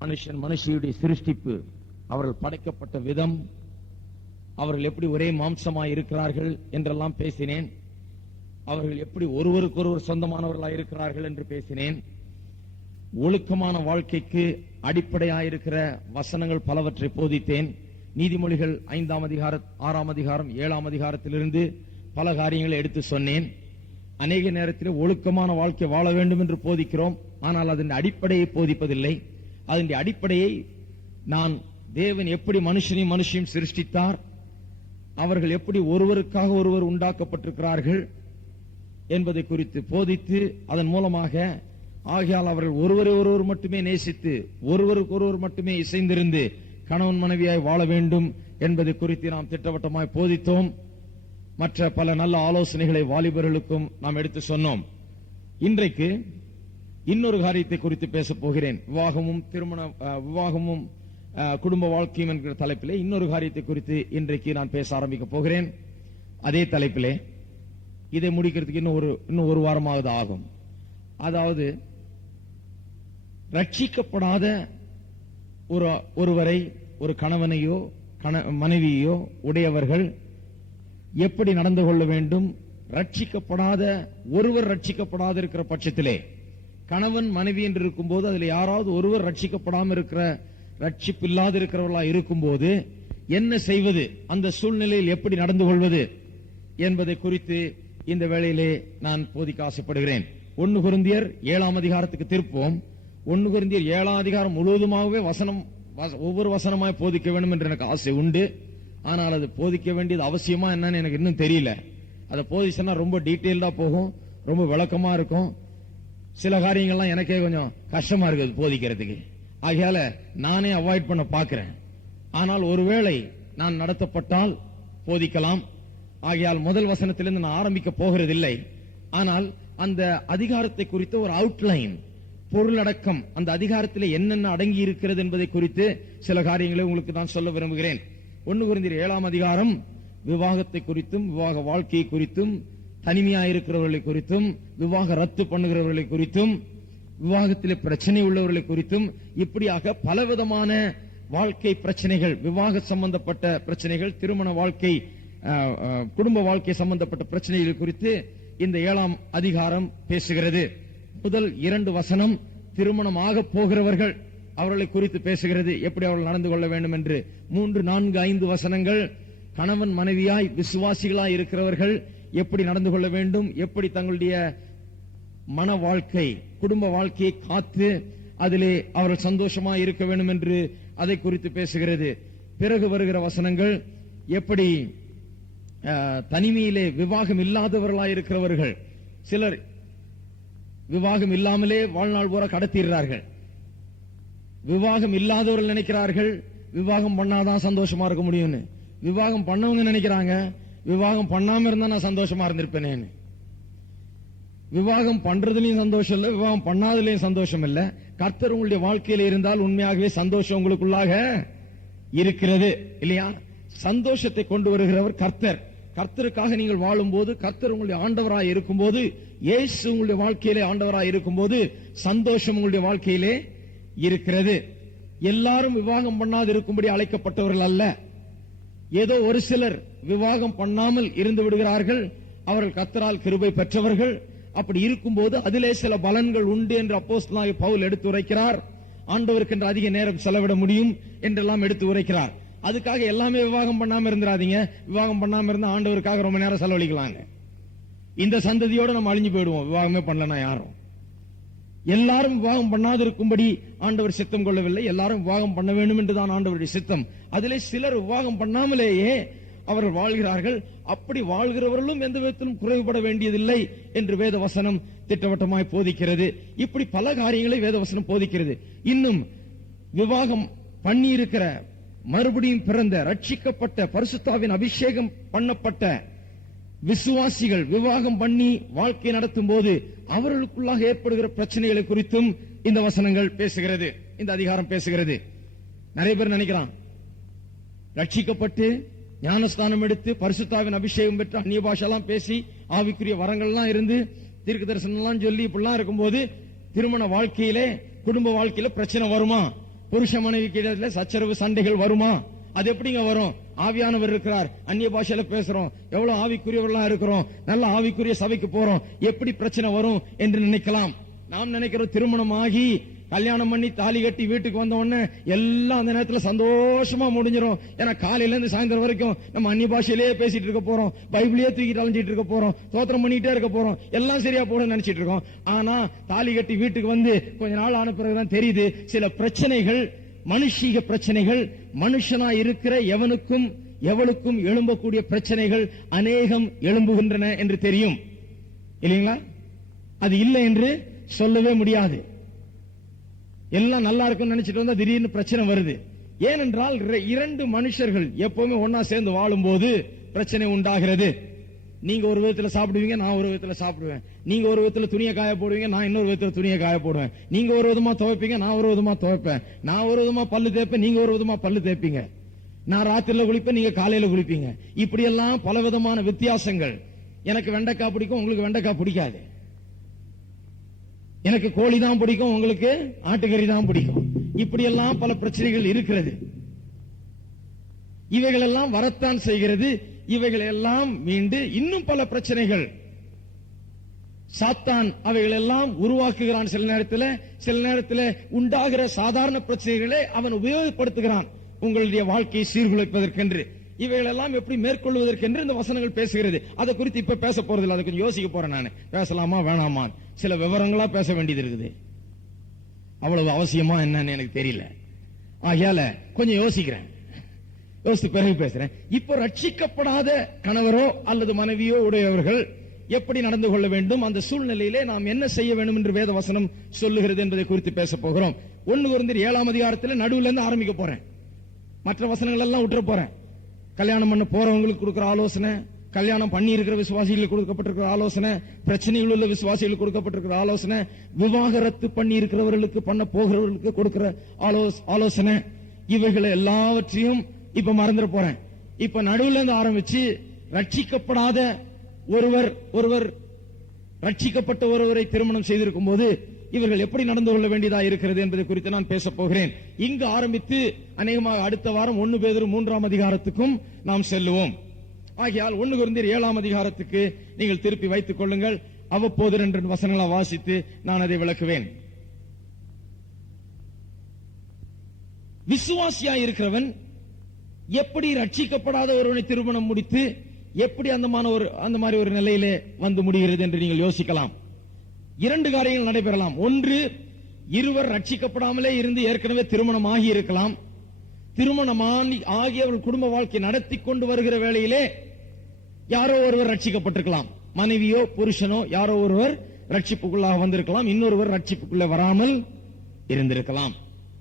மனுஷியுடைய சிருஷ்டிப்பு, அவர்கள் படைக்கப்பட்ட விதம், அவர்கள் எப்படி ஒரே மாம்சமாய் இருக்கிறார்கள் என்றெல்லாம் பேசினேன். அவர்கள் எப்படி ஒருவருக்கொருவர் சொந்தமானவர்களாய் இருக்கிறார்கள் என்று பேசினேன். ஒழுக்கமான வாழ்க்கைக்கு அடிப்படையாயிருக்கிற வசனங்கள் பலவற்றை போதித்தேன். நீதிமொழிகள் 5ஆம் அதிகாரம், 6ஆம் அதிகாரம், 7ஆம் அதிகாரத்திலிருந்து பல காரியங்களை எடுத்து சொன்னேன். அநேக நேரத்தில் ஒழுக்கமான வாழ்க்கை வாழ வேண்டும் என்று போதிக்கிறோம், ஆனால் அதன் அடிப்படையை போதிப்பதில்லை. அதன் அடிப்படையை நான் தேவன் எப்படி மனுஷனையும் மனுஷியும் சிருஷ்டித்தார், அவர்கள் எப்படி ஒருவருக்காக ஒருவர் உண்டாக்கப்பட்டிருக்கிறார்கள் என்பதை குறித்து போதித்து, அதன் மூலமாக ஆகையால் அவர்கள் ஒருவரை ஒருவர் மட்டுமே நேசித்து ஒருவருக்கு ஒருவர் மட்டுமே இசைந்திருந்து கணவன் மனைவியாய் வாழ வேண்டும் என்பதை குறித்து நாம் திட்டவட்டமாய் போதித்தோம். மற்ற பல நல்ல ஆலோசனைகளை வாலிபர்களுக்கும் நாம் எடுத்து சொன்னோம். இன்றைக்கு இன்னொரு காரியத்தை குறித்து பேசப் போகிறேன். விவாகமும் குடும்ப வாழ்க்கையும் என்கிற தலைப்பிலே இன்னொரு காரியத்தை குறித்து இன்றைக்கு நான் பேச ஆரம்பிக்க போகிறேன். அதே தலைப்பிலே இதை முடிக்கிறதுக்கு இன்னும் ஒரு வாரமாவது ஆகும். அதாவது ரட்சிக்கப்படாத ஒருவரை, ஒரு கணவனையோ மனைவியோ உடையவர்கள் எப்படி நடந்து கொள்ள வேண்டும், ரட்சிக்கப்படாத ஒருவர் ரட்சிக்கப்படாத இருக்கிற பட்சத்திலே, கணவன் மனைவி என்று இருக்கும்போது அதில் யாராவது ஒருவர் ரட்சிக்கப்படாமல் இருக்கிற, ரட்சிப்பில்லாத இருக்கிறவர்களா இருக்கும்போது என்ன செய்வது, அந்த சூழ்நிலையில் எப்படி நடந்து கொள்வது என்பதை குறித்து இந்த வேளையிலே நான் போதிக்க ஆசைப்படுகிறேன். 1 கொரிந்தியர் 7ஆம் அதிகாரத்துக்கு திருப்போம். 1 கொரிந்தியர் 7ஆம் அதிகாரம் முழுவதுமாகவே ஒவ்வொரு வசனமாய் போதிக்க வேண்டும் என்று எனக்கு ஆசை உண்டு. ஆனால் அது போதிக்க வேண்டியது அவசியமா என்னன்னு எனக்கு இன்னும் தெரியல. அதை போதிச்சா ரொம்ப டீட்டெயில்டா போகும், ரொம்ப விளக்கமா இருக்கும். சில காரியங்கள்லாம் எனக்கே கொஞ்சம் கஷ்டமா இருக்குது போதிக்கிறதுக்கு. ஆகையால நானே அவாய்ட் பண்ண பார்க்கிறேன். ஆனால் ஒருவேளை நான் நடத்தப்பட்டால் போதிக்கலாம். ஆகையால் முதல் வசனத்திலிருந்து நான் ஆரம்பிக்க போகிறதில்லை. ஆனால் அந்த அதிகாரத்தை குறித்த ஒரு அவுட்லைன், பொருளடக்கம், அந்த அதிகாரத்தில் என்னென்ன அடங்கி இருக்கிறது என்பதை குறித்து சில காரியங்களை உங்களுக்கு நான் சொல்ல விரும்புகிறேன். 1 கொரிந்தியர் 7ஆம் அதிகாரம் விவாகத்தை குறித்தும், விவாக வாழ்க்கையை குறித்தும், தனிமையாயிருக்கிறவர்களை குறித்தும், விவாக ரத்து பண்ணுகிறவர்களை குறித்தும், விவாகத்திலே பிரச்சனை உள்ளவர்களை குறித்தும், இப்படியாக பலவிதமான வாழ்க்கை பிரச்சனைகள், விவாக சம்பந்தப்பட்ட பிரச்சனைகள், திருமண வாழ்க்கை, குடும்ப வாழ்க்கை சம்பந்தப்பட்ட பிரச்சனைகள் குறித்து இந்த 7ஆம் அதிகாரம் பேசுகிறது. முதல் 2 வசனம் திருமணம் ஆக போகிறவர்கள் அவர்களை குறித்து பேசுகிறது, எப்படி அவர்கள் நடந்து கொள்ள வேண்டும் என்று. 3, 4, 5 வசனங்கள் கணவன் மனைவியாய் விசுவாசிகளாய் இருக்கிறவர்கள் எப்படி நடந்து கொள்ள வேண்டும், எப்படி தங்களுடைய மன வாழ்க்கை, குடும்ப வாழ்க்கையை காத்து அதிலே அவர்கள் சந்தோஷமாய் இருக்க வேண்டும் என்று அதை குறித்து பேசுகிறது. பிறகு வருகிற வசனங்கள் எப்படி தனிமையிலே விவாகம் இல்லாதவர்களாய் இருக்கிறவர்கள், சிலர் விவாகம் இல்லாமலே வாழ்நாள் பூரா கடத்திடுறார்கள். விவாகம் இல்லாதவர்கள் நினைக்கிறார்கள் விவாகம் பண்ணாதான் சந்தோஷமா இருக்க முடியும்னு. விவாகம் பண்ணவங்க நினைக்கிறாங்க விவாகம் பண்ணாம இருந்தா நான் சந்தோஷமா இருந்திருப்பேனேன்னு. விவாகம் பண்றதுலயும் சந்தோஷம் இல்ல, விவாகம் பண்ணாதலையும் சந்தோஷம் இல்ல. கர்த்தர் உங்களுடைய வாழ்க்கையில இருந்தால் உண்மையாகவே சந்தோஷம் உங்களுக்குள்ளாக இருக்கிறது இல்லையா? சந்தோஷத்தை கொண்டு வருகிறவர் கர்த்தர். கர்த்தருக்காக நீங்கள் வாழும் போது, கர்த்தர் உங்களுடைய ஆண்டவராய் இருக்கும் போது, இயேசு உங்களுடைய வாழ்க்கையிலே ஆண்டவராய் இருக்கும் போது சந்தோஷம் உங்களுடைய வாழ்க்கையிலே இருக்கிறது. எல்லாரும் விவாகம் பண்ணாது இருக்கும்படி அழைக்கப்பட்டவர்கள் அல்ல. ஏதோ ஒரு சிலர் விவாகம் பண்ணாமல் இருந்து விடுகிறார்கள், அவர்கள் கர்த்தரால் கிருபை பெற்றவர்கள். அப்படி இருக்கும்போது அதிலே சில பலன்கள் உண்டு என்று அப்போஸ்தலனாகிய பவுல் எடுத்து உரைக்கிறார். ஆண்டவருக்கு என்று அதிக நேரம் செலவிட முடியும் என்றெல்லாம் எடுத்து உரைக்கிறார். அதுக்காக எல்லாமே விவாகம் பண்ணாம இருந்துராதீங்க. விவாகம் பண்ணாம இருந்தா ஆண்டவருக்காக ரொம்ப நேரம் செலவழிக்கலாங்க. இந்த சந்ததியோட நம்ம அழிஞ்சு போயிடுவோம். விவாகமே பண்ணலனா யாரும். எல்லாரும் விவாகம் பண்ணாது இருக்கும்படி ஆண்டவர் சித்தம் கொள்ளவில்லை, எல்லாரும் விவாகம் பண்ண வேண்டும் என்றுதான் ஆண்டவருடைய சித்தம். அதிலே சிலர் விவாகம் பண்ணாமலேயே அவர்கள் வாழ்கிறார்கள். அப்படி வாழ்கிறவர்களும் எந்த விதத்திலும் குறைவுபட வேண்டியதில்லை என்று வேத வசனம் திட்டவட்டமாய் போதிக்கிறது. இப்படி பல காரியங்களை வேத வசனம் போதிக்கிறது. இன்னும் விவாகம் பண்ணி இருக்கிற, மறுபடியும் பிறந்த, ரட்சிக்கப்பட்ட, பரிசுத்தாவின் அபிஷேகம் பண்ணப்பட்ட விசுவாசிகள் விவாகம் பண்ணி வாழ்க்கை நடத்தும் போது அவர்களுக்குள்ளாக ஏற்படுகிற பிரச்சனைகளை குறித்தும் இந்த வசனங்கள் பேசுகிறது, இந்த அதிகாரம் பேசுகிறது. நிறைய பேர் நினைக்கிறான் ரட்சிக்கப்பட்டு ஞானஸ்தானம் எடுத்து பரிசுத்தாவின் அபிஷேகம் பெற்று அந்நிய பாஷெல்லாம் பேசி ஆவிக்குரிய வரங்கள்லாம் இருந்து தீர்க்க தரிசனம் எல்லாம் சொல்லி இப்படிலாம் இருக்கும்போது திருமண வாழ்க்கையிலே, குடும்ப வாழ்க்கையில பிரச்சனை வருமா புருஷ மனைவிக்கு இடத்துல சச்சரவு சண்டைகள் வருமா? அது எப்படிங்க வரும்? ஆவியானவர் இருக்கிறார், அந்நிய பாஷையில பேசுறோம், எவ்வளவு ஆவிக்குரியவர்களா இருக்கிறோம், நல்ல ஆவிக்குரிய சபைக்கு போறோம், எப்படி பிரச்சனை வரும் என்று நினைக்கலாம். நாம் நினைக்கிறோம் திருமணமாகி கல்யாணம் பண்ணி தாலி கட்டி வீட்டுக்கு வந்த உடனே எல்லாம் அந்த நேரத்தில் சந்தோஷமா முடிஞ்சிடும். ஏன்னா காலையில இருந்து சாயந்தரம் வரைக்கும் நம்ம அந்நிய பாஷையிலேயே பேசிட்டு இருக்க போறோம், பைபிளையே தூக்கிட்டு அலைஞ்சிட்டு இருக்க போறோம், தோத்திரம் பண்ணிட்டே இருக்க போறோம், எல்லாம் சரியா போட நினைச்சிட்டு இருக்கோம். ஆனா தாலி கட்டி வீட்டுக்கு வந்து கொஞ்ச நாள் ஆன பிறகுதான் தெரியுது சில பிரச்சனைகள், மனுஷீக பிரச்சனைகள், மனுஷனா இருக்கிற எவனுக்கும் எவளுக்கும் எழும்பக்கூடிய பிரச்சனைகள் அநேகம் எழும்புகின்றன என்று தெரியும். இல்லைங்களா? அது இல்லை என்று சொல்லவே முடியாது. எல்லாம் நல்லா இருக்குன்னு நினைச்சிட்டு வந்தா திடீர்னு பிரச்சனை வருது. ஏனென்றால் இரண்டு மனுஷர்கள் எப்பவுமே ஒன்னா சேர்ந்து வாழும் போது பிரச்சனை உண்டாகிறது. நீங்க ஒரு விதத்துல சாப்பிடுவீங்க, நான் ஒரு விதத்துல சாப்பிடுவேன். நீங்க ஒரு விதத்துல துணியை காய போடுவீங்க, நான் இன்னொரு விதத்துல துணியை காய போடுவேன். நீங்க ஒரு விதமா துவைப்பீங்க, நான் ஒரு விதமா துவைப்பேன். நான் ஒரு விதமா பல்லு தேய்ப்பேன், நீங்க ஒரு விதமா பல்லு தேய்ப்பீங்க. நான் ராத்திரில குளிப்பேன், நீங்க காலையில குளிப்பீங்க. இப்படி எல்லாம் பல விதமான வித்தியாசங்கள். எனக்கு வெண்டைக்காய் பிடிக்கும், உங்களுக்கு வெண்டைக்காய் பிடிக்காது. எனக்கு கோழி தான் பிடிக்கும், உங்களுக்கு ஆட்டுக்கறி தான் பிடிக்கும். இப்படி எல்லாம் பல பிரச்சனைகள் இருக்கிறது. இவைகள் எல்லாம் வரத்தான் செய்கிறது. இவைகள் எல்லாம் மீண்டு இன்னும் பல பிரச்சனைகள் சாத்தான் அவைகள் எல்லாம் உருவாக்குகிறான். சில நேரத்தில் உண்டாகிற சாதாரண பிரச்சனைகளை அவன் உபயோகப்படுத்துகிறான் உங்களுடைய வாழ்க்கையை சீர்குலைப்பதற்கென்று. இவைகள் எல்லாம் எப்படி மேற்கொள்வதற்கென்று இந்த வசனங்கள் பேசுகிறது. அதை குறித்து இப்ப பேச போறதில்லை, அதை கொஞ்சம் யோசிக்க போறேன். நான் பேசலாமா வேணாமா, சில விவரங்களா பேச வேண்டியது இருக்குது. அவ்வளவு அவசியமா என்னன்னு எனக்கு தெரியல. ஆகையால கொஞ்சம் யோசிக்கிறேன், யோசித்து பிறகு பேசுறேன். இப்போ ரட்சிக்கப்படாத கணவரோ அல்லது மனைவியோ உடையவர்கள் எப்படி நடந்து கொள்ள வேண்டும், அந்த சூழ்நிலையிலே நாம் என்ன செய்ய வேண்டும் என்று வேத வசனம் சொல்லுகிறது என்பதை குறித்து பேச போகிறோம். 1 கொரிந்தியர் 7ஆம் அதிகாரத்தில் நடுவுல இருந்து ஆரம்பிக்க போறேன். மற்ற வசனங்கள் எல்லாம் விட்டுற போறேன். கல்யாணம் பண்ண போறவங்களுக்கு கொடுக்கிற ஆலோசனை, கல்யாணம் பண்ணி இருக்கிற விசுவாசிகளுக்கு கொடுக்கப்பட்டிருக்கிற ஆலோசனை, பிரச்சனைகள் உள்ள விசுவாசிகளுக்கு கொடுக்கப்பட்டிருக்கிற ஆலோசனை, விவாகரத்து பண்ணி இருக்கிறவர்களுக்கு பண்ண போகிறவர்களுக்கு கொடுக்கிற ஆலோசனை, இவைகளை எல்லாவற்றையும் இப்ப மறந்துட போறேன். இப்ப நடுவுல இருந்து ஆரம்பிச்சு ரட்சிக்கப்படாத ஒருவர் ரட்சிக்கப்பட்ட ஒருவரை திருமணம் செய்திருக்கும் போது இவர்கள் எப்படி நடந்து கொள்ள வேண்டியதா இருக்கிறது என்பதை குறித்து நான் பேச போகிறேன். இங்கு ஆரம்பித்து அநேகமாக அடுத்த வாரம் 1 பேதுரு 3ஆம் அதிகாரத்துக்கும் நாம் செல்லுவோம். ஆகையால் 1 கொரிந்தியர் 7ஆம் அதிகாரத்துக்கு நீங்கள் திருப்பி வைத்துக் கொள்ளுங்கள். அவ்வப்போது 2 வசனங்களை வாசித்து நான் அதை விளக்குவேன். விசுவாசியாய் இருக்கிறவன் எப்படி ரட்சிக்கப்படாத ஒருவனை திருமணம் முடித்து எப்படி அந்த மாதிரி ஒரு நிலையிலே வந்து முடிகிறது என்று நீங்கள் யோசிக்கலாம். 2 காரியங்கள் நடைபெறலாம். ஒன்று, இருவர் ரட்சிக்கப்படாமலே இருந்து ஏற்கனவே திருமணம் ஆகி இருக்கலாம். திருமணமாகி அவர்கள் குடும்ப வாழ்க்கை நடத்தி கொண்டு வருகிற வேளையிலே யாரோ ஒருவர் ரட்சிக்கப்பட்டிருக்கலாம். மனைவியோ புருஷனோ யாரோ ஒருவர் ரட்சிப்புக்குள்ளாக வந்திருக்கலாம், இன்னொருவர் ரட்சிப்புக்குள்ளே வராமல் இருந்திருக்கலாம்.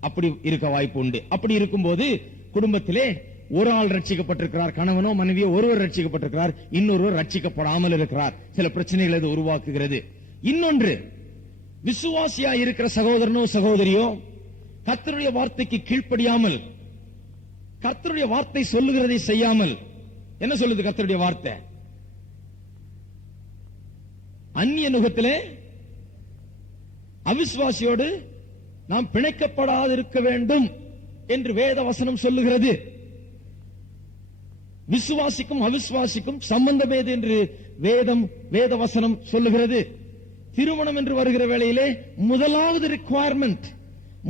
அப்படி இருக்க வாய்ப்பு உண்டு. அப்படி இருக்கும்போது குடும்பத்திலே ஒரு ஆள் ரட்சிக்கப்பட்டிருக்கிறார், கணவனோ மனைவியோ ஒருவர் ரட்சிக்கப்பட்டிருக்கிறார், இன்னொருவர் ரட்சிக்கப்படாமல் இருக்கிறார். சில பிரச்சனைகளை அது உருவாக்குகிறது. இன்னொன்று, விசுவாசியா இருக்கிற சகோதரனோ சகோதரியோ கர்த்தருடைய வார்த்தைக்கு கீழ்ப்படியாமல், கர்த்தருடைய வார்த்தை சொல்லுகிறதை செய்யாமல், என்ன சொல்லுது கர்த்தருடைய வார்த்தை? அந்நிய நுகத்திலே அவிசுவாசியோடு நாம் பிணைக்கப்படாதிருக்க வேண்டும் என்று வேத வசனம் சொல்லுகிறது. விசுவாசிக்கும் அவிசுவாசிக்கும் சம்பந்தம் ஏது என்று வேத வசனம் சொல்லுகிறது. திருமணம் என்று வருகிற வேளையிலே முதலாவது ரிக்வயர்மெண்ட்,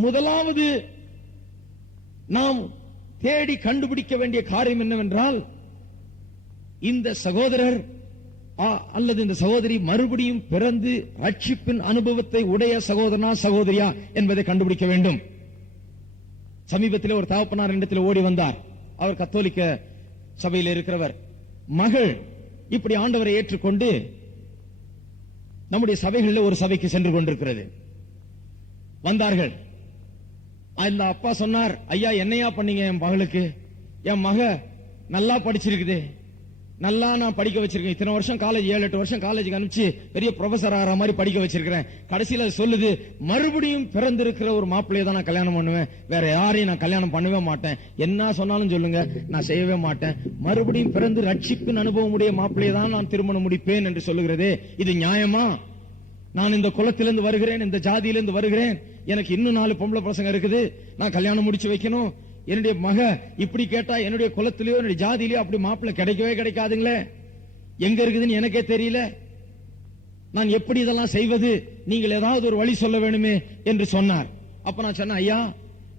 முதலாவது நாம் தேடி கண்டுபிடிக்க வேண்டிய காரியம் என்னவென்றால், இந்த சகோதரர் அல்லது இந்த சகோதரி மறுபடியும் பிறந்து ரட்சிப்பின் அனுபவத்தை உடைய சகோதரனா சகோதரியா என்பதை கண்டுபிடிக்க வேண்டும். சமீபத்தில் ஒரு தகப்பனார் இடத்தில் ஓடி வந்தார். அவர் கத்தோலிக்க சபையில் இருக்கிறவர். மகள் இப்படி ஆண்டவரை ஏற்றுக்கொண்டு நம்முடைய சபைகளில் ஒரு சபைக்கு சென்று கொண்டிருக்கிறது. வந்தார்கள். அந்த அப்பா சொன்னார், ஐயா என்னையா பண்ணீங்க என் மகளுக்கு? என் மக நல்லா படிச்சிருக்குது, நல்லா நான் படிக்க வச்சிருக்கேன். இத்தனை வருஷம் காலேஜ், 7-8 வருஷம் காலேஜுக்கு அனுப்பிச்சு பெரிய ப்ரொஃபசர் ஆகிற மாதிரி படிக்க வச்சிருக்கிறேன். கடைசியில் சொல்லுது, மறுபடியும் பிறந்திருக்கிற ஒரு மாப்பிள்ளையை தான் நான் கல்யாணம் பண்ணுவேன், வேற யாரையும் நான் கல்யாணம் பண்ணவே மாட்டேன். என்ன சொன்னாலும் சொல்லுங்க, நான் செய்யவே மாட்டேன். மறுபடியும் பிறந்து ரட்சிப்பின் அனுபவம் உடைய மாப்பிள்ளையை தான் நான் திருமணம் முடிப்பேன் என்று சொல்லுகிறதே, இது நியாயமா? நான் இந்த குலத்திலிருந்து வருகிறேன், இந்த ஜாதியிலிருந்து வருகிறேன், எனக்கு இன்னும் 4 பொம்பளை பசங்க இருக்குது, நான் கல்யாணம் முடிச்சு வைக்கணும். என்னுடைய மக இப்படி கேட்டா என்னுடைய குலத்திலேயோ என்னுடைய ஜாதியிலயோ அப்படி மாப்பிள்ளை கிடைக்கவே கிடைக்காதுங்களே, எங்க இருக்குதுன்னு எனக்கே தெரியல, நான் எப்படி இதெல்லாம் செய்வது, நீங்கள் ஏதாவது ஒரு வழி சொல்ல வேணுமே என்று சொன்னார். அப்ப நான் சொன்னேன், ஐயா,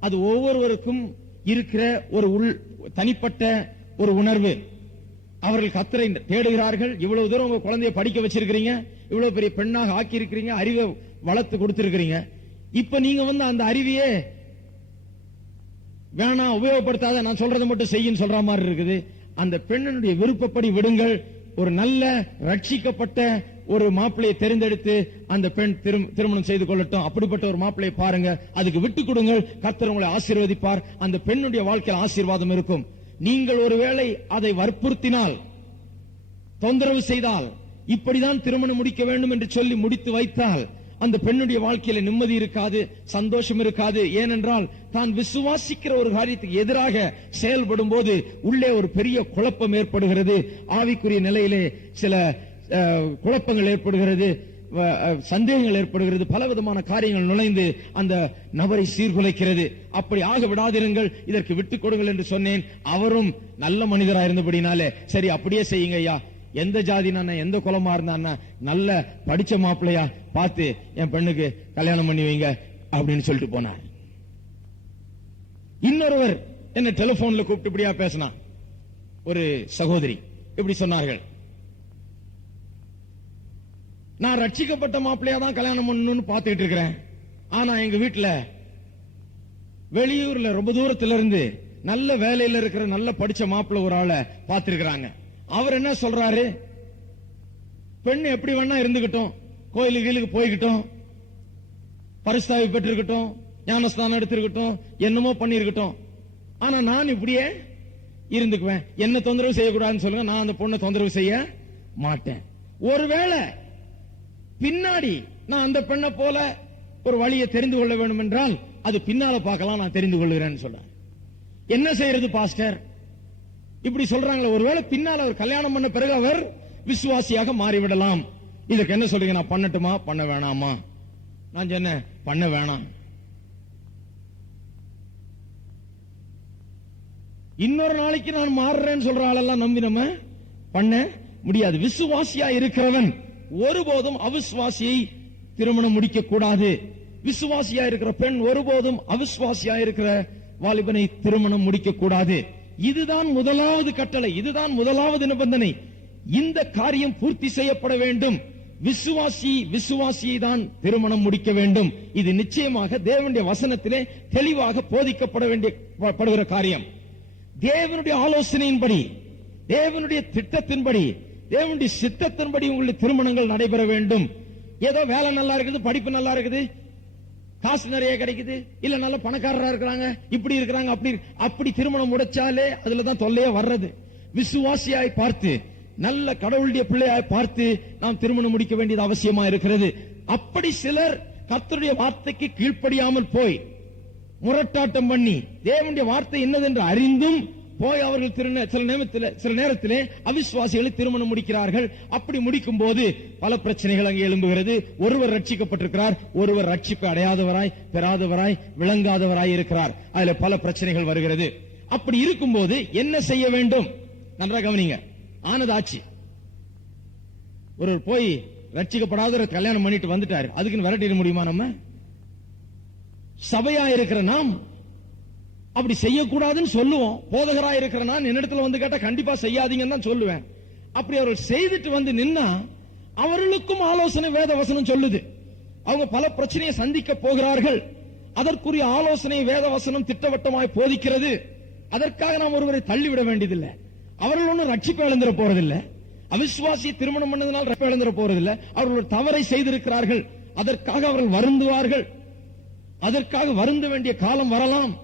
அது ஒவ்வொருவருக்கும் இருக்கிற ஒரு தனிப்பட்ட ஒரு உணர்வு. அவர்கள் கர்த்தரை தேடுகிறார்கள். இவ்வளவு தூரம் உங்க குழந்தையை படிக்க வச்சிருக்கீங்க, இவ்வளவு பெரிய பெண்ணாக ஆக்கி இருக்கிறீங்க, அறிவை வளர்த்து கொடுத்திருக்கிறீங்க. இப்ப நீங்க அந்த அறிவையே வேணாம், உபயோகப்படுத்தாத, நான் சொல்றதை மட்டும் செய்யும் சொல்ற மாதிரி இருக்குது. அந்த பெண்ணுடைய விருப்பப்படி விடுங்கள். ஒரு நல்ல ரட்சிக்கப்பட்ட ஒரு மாப்பிளையை தெரிந்தெடுத்து அந்த பெண் திருமணம் செய்து கொள்ளட்டும். அப்படிப்பட்ட ஒரு மாப்பிளையை பாருங்க, அதுக்கு விட்டு கொடுங்கள். கர்த்தர் உங்களை ஆசீர்வதிப்பார். அந்த பெண்ணுடைய வாழ்க்கையில் ஆசீர்வாதம் இருக்கும். நீங்கள் ஒருவேளை அதை வற்புறுத்தினால், தொந்தரவு செய்தால், இப்படிதான் திருமணம் முடிக்க வேண்டும் என்று சொல்லி முடித்து வைத்தால் அந்த பெண்ணுடைய வாழ்க்கையில நிம்மதி இருக்காது, சந்தோஷம் இருக்காது. ஏனென்றால் தான் விசுவாசிக்கிற ஒரு காரியத்துக்கு எதிராக செயல்படும் போது உள்ளே ஒரு பெரிய குழப்பம் ஏற்படுகிறது. ஆவிக்குரிய நிலையிலே சில குழப்பங்கள் ஏற்படுகிறது, சந்தேகங்கள் ஏற்படுகிறது, பலவிதமான காரியங்கள் நுழைந்து அந்த நபரை சீர்குலைக்கிறது. அப்படி ஆக விடாதிருங்கள், இதற்கு விட்டுக் கொடுங்கள் என்று சொன்னேன். அவரும் நல்ல மனிதரா இருந்தபடினாலே, சரி அப்படியே செய்யுங்க ஐயா, எந்த ஜாதி எந்த குலமா இருந்தா நல்ல படிச்ச மாப்பிள்ளையா பார்த்து என் பெண்ணுக்கு கல்யாணம் பண்ணி வைங்க அப்படின்னு சொல்லிட்டு போனார். இன்னொருவர் என்ன டெலிபோன்ல கூப்பிட்டு இப்படியா பேசினா, ஒரு சகோதரி இப்படி சொன்னார்கள், நான் ரட்சிக்கப்பட்ட மாப்பிள்ளையா தான் கல்யாணம் பண்ணணும்னு பார்த்துட்டு இருக்கிறேன். ஆனா எங்க வீட்டுல வெளியூர்ல ரொம்ப தூரத்துல இருந்து நல்ல வேலையில இருக்கிற நல்ல படிச்ச மாப்பிள்ளை ஒரு ஆளை பார்த்திருக்கிறாங்க. அவர் என்ன சொல்றாரு, பெண் எப்படி வேணா இருந்துகிட்டோம், கோயிலுக்கு போய்கிட்டோம், பரிசுத்தாவி பெற்றிருக்கட்டும், ஞானஸ்தானம் எடுத்திருக்கட்டும், என்னமோ பண்ணிருக்கட்டும், ஆனா நான் இப்படியே இருந்துக்குவேன், என்ன தொந்தரவு செய்யக்கூடாதுன்னு சொல்லுங்க, நான் அந்த பொண்ணை தொந்தரவு செய்ய மாட்டேன். ஒருவேளை பின்னாடி நான் அந்த பெண்ணை போல ஒரு வழியை தெரிந்து கொள்ள வேண்டும் என்றால் அது பின்னால பார்க்கலாம், நான் தெரிந்து கொள்கிறேன்னு சொல்றேன். என்ன செய்யறது பாஸ்டர், இப்படி சொல்றாங்களே, ஒருவேளை பின்னால் அவர் கல்யாணம் பண்ண பிறகு அவர் விசுவாசியாக மாறிவிடலாம். இதுக்கு என்ன சொல்றீங்க, நான் பண்ணட்டுமா பண்ண வேணாமா? நான் சொன்னேன், பண்ண வேணாம். இன்னொரு நாளைக்கு நான் மாறுறேன்னு சொல்ற ஆளெல்லாம் நம்பி நம்ம பண்ண முடியாது. விசுவாசியா இருக்கிறவன் ஒருபோதும் அவிசுவாசியை திருமணம் முடிக்க கூடாது. விசுவாசியா இருக்கிற பெண் ஒருபோதும் அவிசுவாசியா இருக்கிற வாலிபனை திருமணம் முடிக்க கூடாது. இதுதான் முதலாவது கட்டளை, இதுதான் முதலாவது நிபந்தனை. இந்த காரியம் பூர்த்தி செய்யப்பட வேண்டும். விசுவாசியை தான் திருமணம் முடிக்க வேண்டும். இது நிச்சயமாக தேவனுடைய வசனத்திலே தெளிவாக போதிக்கப்பட வேண்டிய காரியம். தேவனுடைய ஆலோசனையின்படி, தேவனுடைய திட்டத்தின்படி, தேவனுடைய சித்தத்தின்படி உங்களுடைய திருமணங்கள் நடைபெற வேண்டும். ஏதோ வேலை நல்லா இருக்குது, படிப்பு நல்லா இருக்குது, காசு நிறைய கிடைக்குது, இல்ல நல்ல பணக்காரரா இருக்கிறாங்க, இப்படி இருக்கிறாங்க, அப்படி திருமணம் முடிச்சாலே அதுலதான் தொல்லையே வர்றது. விசுவாசியாய் பார்த்து, நல்ல கடவுளுடைய பிள்ளையாய் பார்த்து நாம் திருமணம் முடிக்க வேண்டியது அவசியமா இருக்கிறது. அப்படி சிலர் கர்த்தருடைய வார்த்தைக்கு கீழ்ப்படியாமல் போய் முரட்டாட்டம் பண்ணி தேவனுடைய வார்த்தை என்னதென்று அறிந்தும் போய் அவர்கள் சில நேரத்திலே அவிசுவாசிகளை திருமணம் முடிக்கிறார்கள். அப்படி முடிக்கும் போது பல பிரச்சனைகள் அங்கே எழும்புகிறது. ஒருவர் ரட்சிக்கப்பட்டிருக்கிறார், ஒருவர் ரட்சிப்பு அடையாதவராய், பெறாதவராய், விளங்காதவராய் இருக்கிறார். அதுல பல பிரச்சனைகள் வருகிறது. அப்படி இருக்கும்போது என்ன செய்ய வேண்டும்? நன்றாக கவனிங்க. ஆனதாச்சு, ஒருவர் போய் ரட்சிக்கப்படாத கல்யாணம் பண்ணிட்டு வந்துட்டாரு, அதுக்குன்னு விரட்டிட முடியுமா? நம்ம சபையா இருக்கிற நாம் அப்படி செய்யக்கூடாதுன்னு சொல்லுவோம். போதகரா இருக்கிற நான் என்னிடத்துல வந்து கேட்டா கண்டிப்பா செய்யாதீங்கன்னு தான் சொல்லுவேன். அப்படி அவர்கள் செய்துட்டு வந்து நின்னா அவர்களுக்கும் ஆலோசனை வேத வசனம் சொல்லுது. அவங்க பல பிரச்சனையை சந்திக்க போகிறார்கள். அதற்குரிய ஆலோசனை வேத வசனம் திட்டவட்டமாய் போதிக்கிறது. அதற்காக நாம் ஒருவரை தள்ளிவிட வேண்டியதில்லை. அவர்கள் ஒன்றும் ரட்சிப்பு இழந்துட போறதில்லை. அவிசுவாசியை திருமணம் பண்ணதுனால் ரட்சிப்பு இழந்துட போறதில்லை. அவர்கள் தவறை செய்திருக்கிறார்கள், அதற்காக அவர்கள் வருந்துவார்கள். அதற்காக வருந்த வேண்டிய காலம் வரலாம்.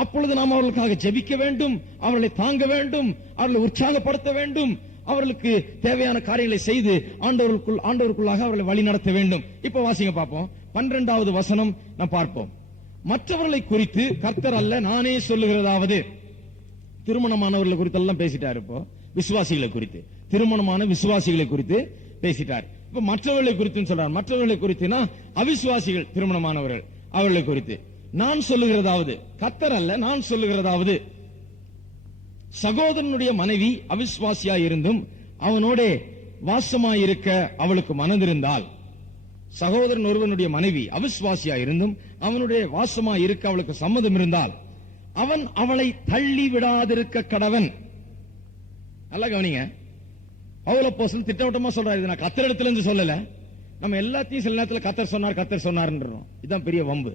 அப்பொழுது நாம் அவர்களுக்காக ஜெபிக்க வேண்டும், அவர்களை தாங்க வேண்டும், அவர்களை உற்சாகப்படுத்த வேண்டும், அவர்களுக்கு தேவையான காரியங்களை செய்து ஆண்டவருக்குள்ளாக அவர்களை வழி நடத்த வேண்டும். இப்ப வாசிங்க பார்ப்போம். 12வது வசனம் நாம் பார்ப்போம். மற்றவர்களை குறித்து கர்த்தர் அல்ல, நானே சொல்லுகிறதாவது. திருமணமானவர்களை குறித்து எல்லாம் பேசிட்டார். இப்போ விசுவாசிகளை குறித்து, திருமணமான விசுவாசிகளை குறித்து பேசிட்டார். இப்ப மற்றவர்களை குறித்து சொல்றார். மற்றவர்களை குறித்துனா அவிசுவாசிகள் திருமணமானவர்கள். அவர்களை குறித்து. நான் சொல்லுகிறதாவது, கர்த்தர் அல்ல, நான் சொல்லுகிறதாவது, சகோதரனுடைய மனைவி அவிசுவாசியாய் இருந்தும் அவனோட வாசமாயிருக்க அவளுக்கு மனதிருந்தால், சகோதரன் ஒருவனுடைய மனைவி அவிசுவாசியாய் இருந்தும் அவனுடைய வாசமாயிருக்க அவளுக்கு சம்மதம் இருந்தால், அவன் அவளை தள்ளி விடாதிருக்க கடவன். நல்லா கவனிங்க, பவுல் அப்போஸ்தலன் திட்டவட்டமா சொல்றாரு. நான் கர்த்தர் இடத்துல இருந்து சொல்லல. நம்ம எல்லாத்தையும் சில நேரத்தில் கர்த்தர் சொன்னார் கர்த்தர் சொன்னார்ன்றோம். இதுதான் பெரிய வம்பு.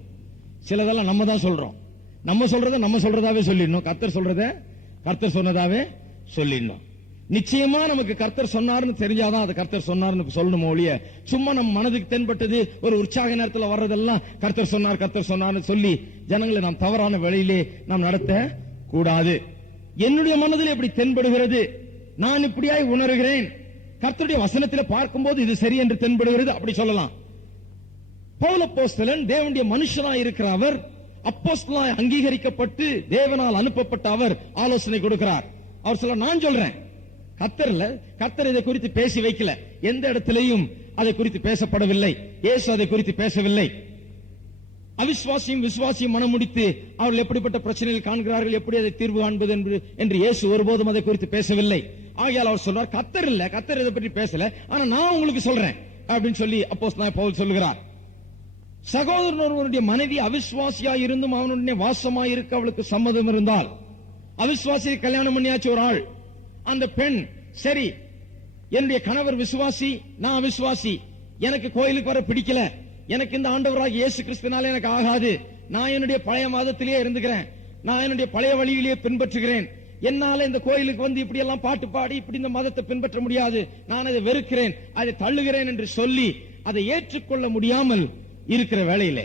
சிலதெல்லாம் நம்ம தான் சொல்றோம். நம்ம சொல்றத நம்ம சொல்றதாவே சொல்லிடணும், கர்த்தர் சொல்றத கர்த்தர் சொன்னதாவே சொல்லிடணும். நிச்சயமா நமக்கு கர்த்தர் சொன்னார்னு தெரிஞ்சாதான் அது கர்த்தர் சொன்னார்னு சொல்லணும் ஒழிய, சும்மா நம்ம மனதுக்கு தென்பட்டது ஒரு உற்சாக நேரத்தில் வர்றதெல்லாம் கர்த்தர் சொன்னார்னு சொல்லி ஜனங்களை நாம் தவறான வழியிலே நாம் நடத்த கூடாது. என்னுடைய மனதில் எப்படி தென்படுகிறது, நான் இப்படியாய் உணர்கிறேன், கர்த்தருடைய வசனத்தில் பார்க்கும்போது இது சரி என்று தென்படுகிறது, அப்படி சொல்லலாம். பவுல் அப்போஸ்தலன் தேவனுடைய மனுஷனாய் இருக்கிற அவர், அப்போஸ்தலனாய் அங்கீகரிக்கப்பட்டு தேவனால் அனுப்பப்பட்ட அவர் ஆலோசனை கொடுக்கிறார். அவர் சொல்ல, நான் சொல்றேன், கர்த்தர் இதை குறித்து பேசி வைக்கல, எந்த இடத்திலையும் அதை குறித்து பேசப்படவில்லை, இயேசு அதை குறித்து பேசவில்லை. அவிசுவாசியும் விசுவாசியும் மனம் முடித்து அவர்கள் எப்படிப்பட்ட பிரச்சனைகள் காண்கிறார்கள், எப்படி அதை தீர்வு காண்பது என்று இயேசு ஒருபோதும் அதை குறித்து பேசவில்லை. ஆகையால் அவர் சொல்றார், கர்த்தர் இல்ல, கர்த்தர் இதை பற்றி பேசல, ஆனா நான் உங்களுக்கு சொல்றேன் அப்படின்னு சொல்லி அப்போஸ்தலனாகிய பவுல் சொல்லுகிறார். சகோதரன் ஒருவனுடைய மனைவி அவிசுவாசியாய் இருந்தும் அவனுடைய வாசமாய் இருக்க அவளுக்கு சம்மதம் இருந்தால், அவிசுவாசியை கல்யாணம் பண்ணியாச்சு ஒரு ஆள், அந்த பெண் சரி என்னுடைய கணவர் விசுவாசி, நான் அவிசுவாசி, எனக்கு கோயிலுக்கு வர பிடிக்கல, எனக்கு இந்த ஆண்டவராகிய இயேசு கிறிஸ்துனால எனக்கு ஆகாது, நான் என்னுடைய பழைய மதத்திலேயே இருந்துக்கிறேன், நான் என்னுடைய பழைய வழியிலேயே பின்பற்றுகிறேன், என்னால இந்த கோயிலுக்கு வந்து இப்படி எல்லாம் பாட்டு பாடி இப்படி இந்த மதத்தை பின்பற்ற முடியாது, நான் அதை வெறுக்கிறேன், அதை தள்ளுகிறேன் என்று சொல்லி அதை ஏற்றுக்கொள்ள முடியாமல் இருக்கிற வேளையிலே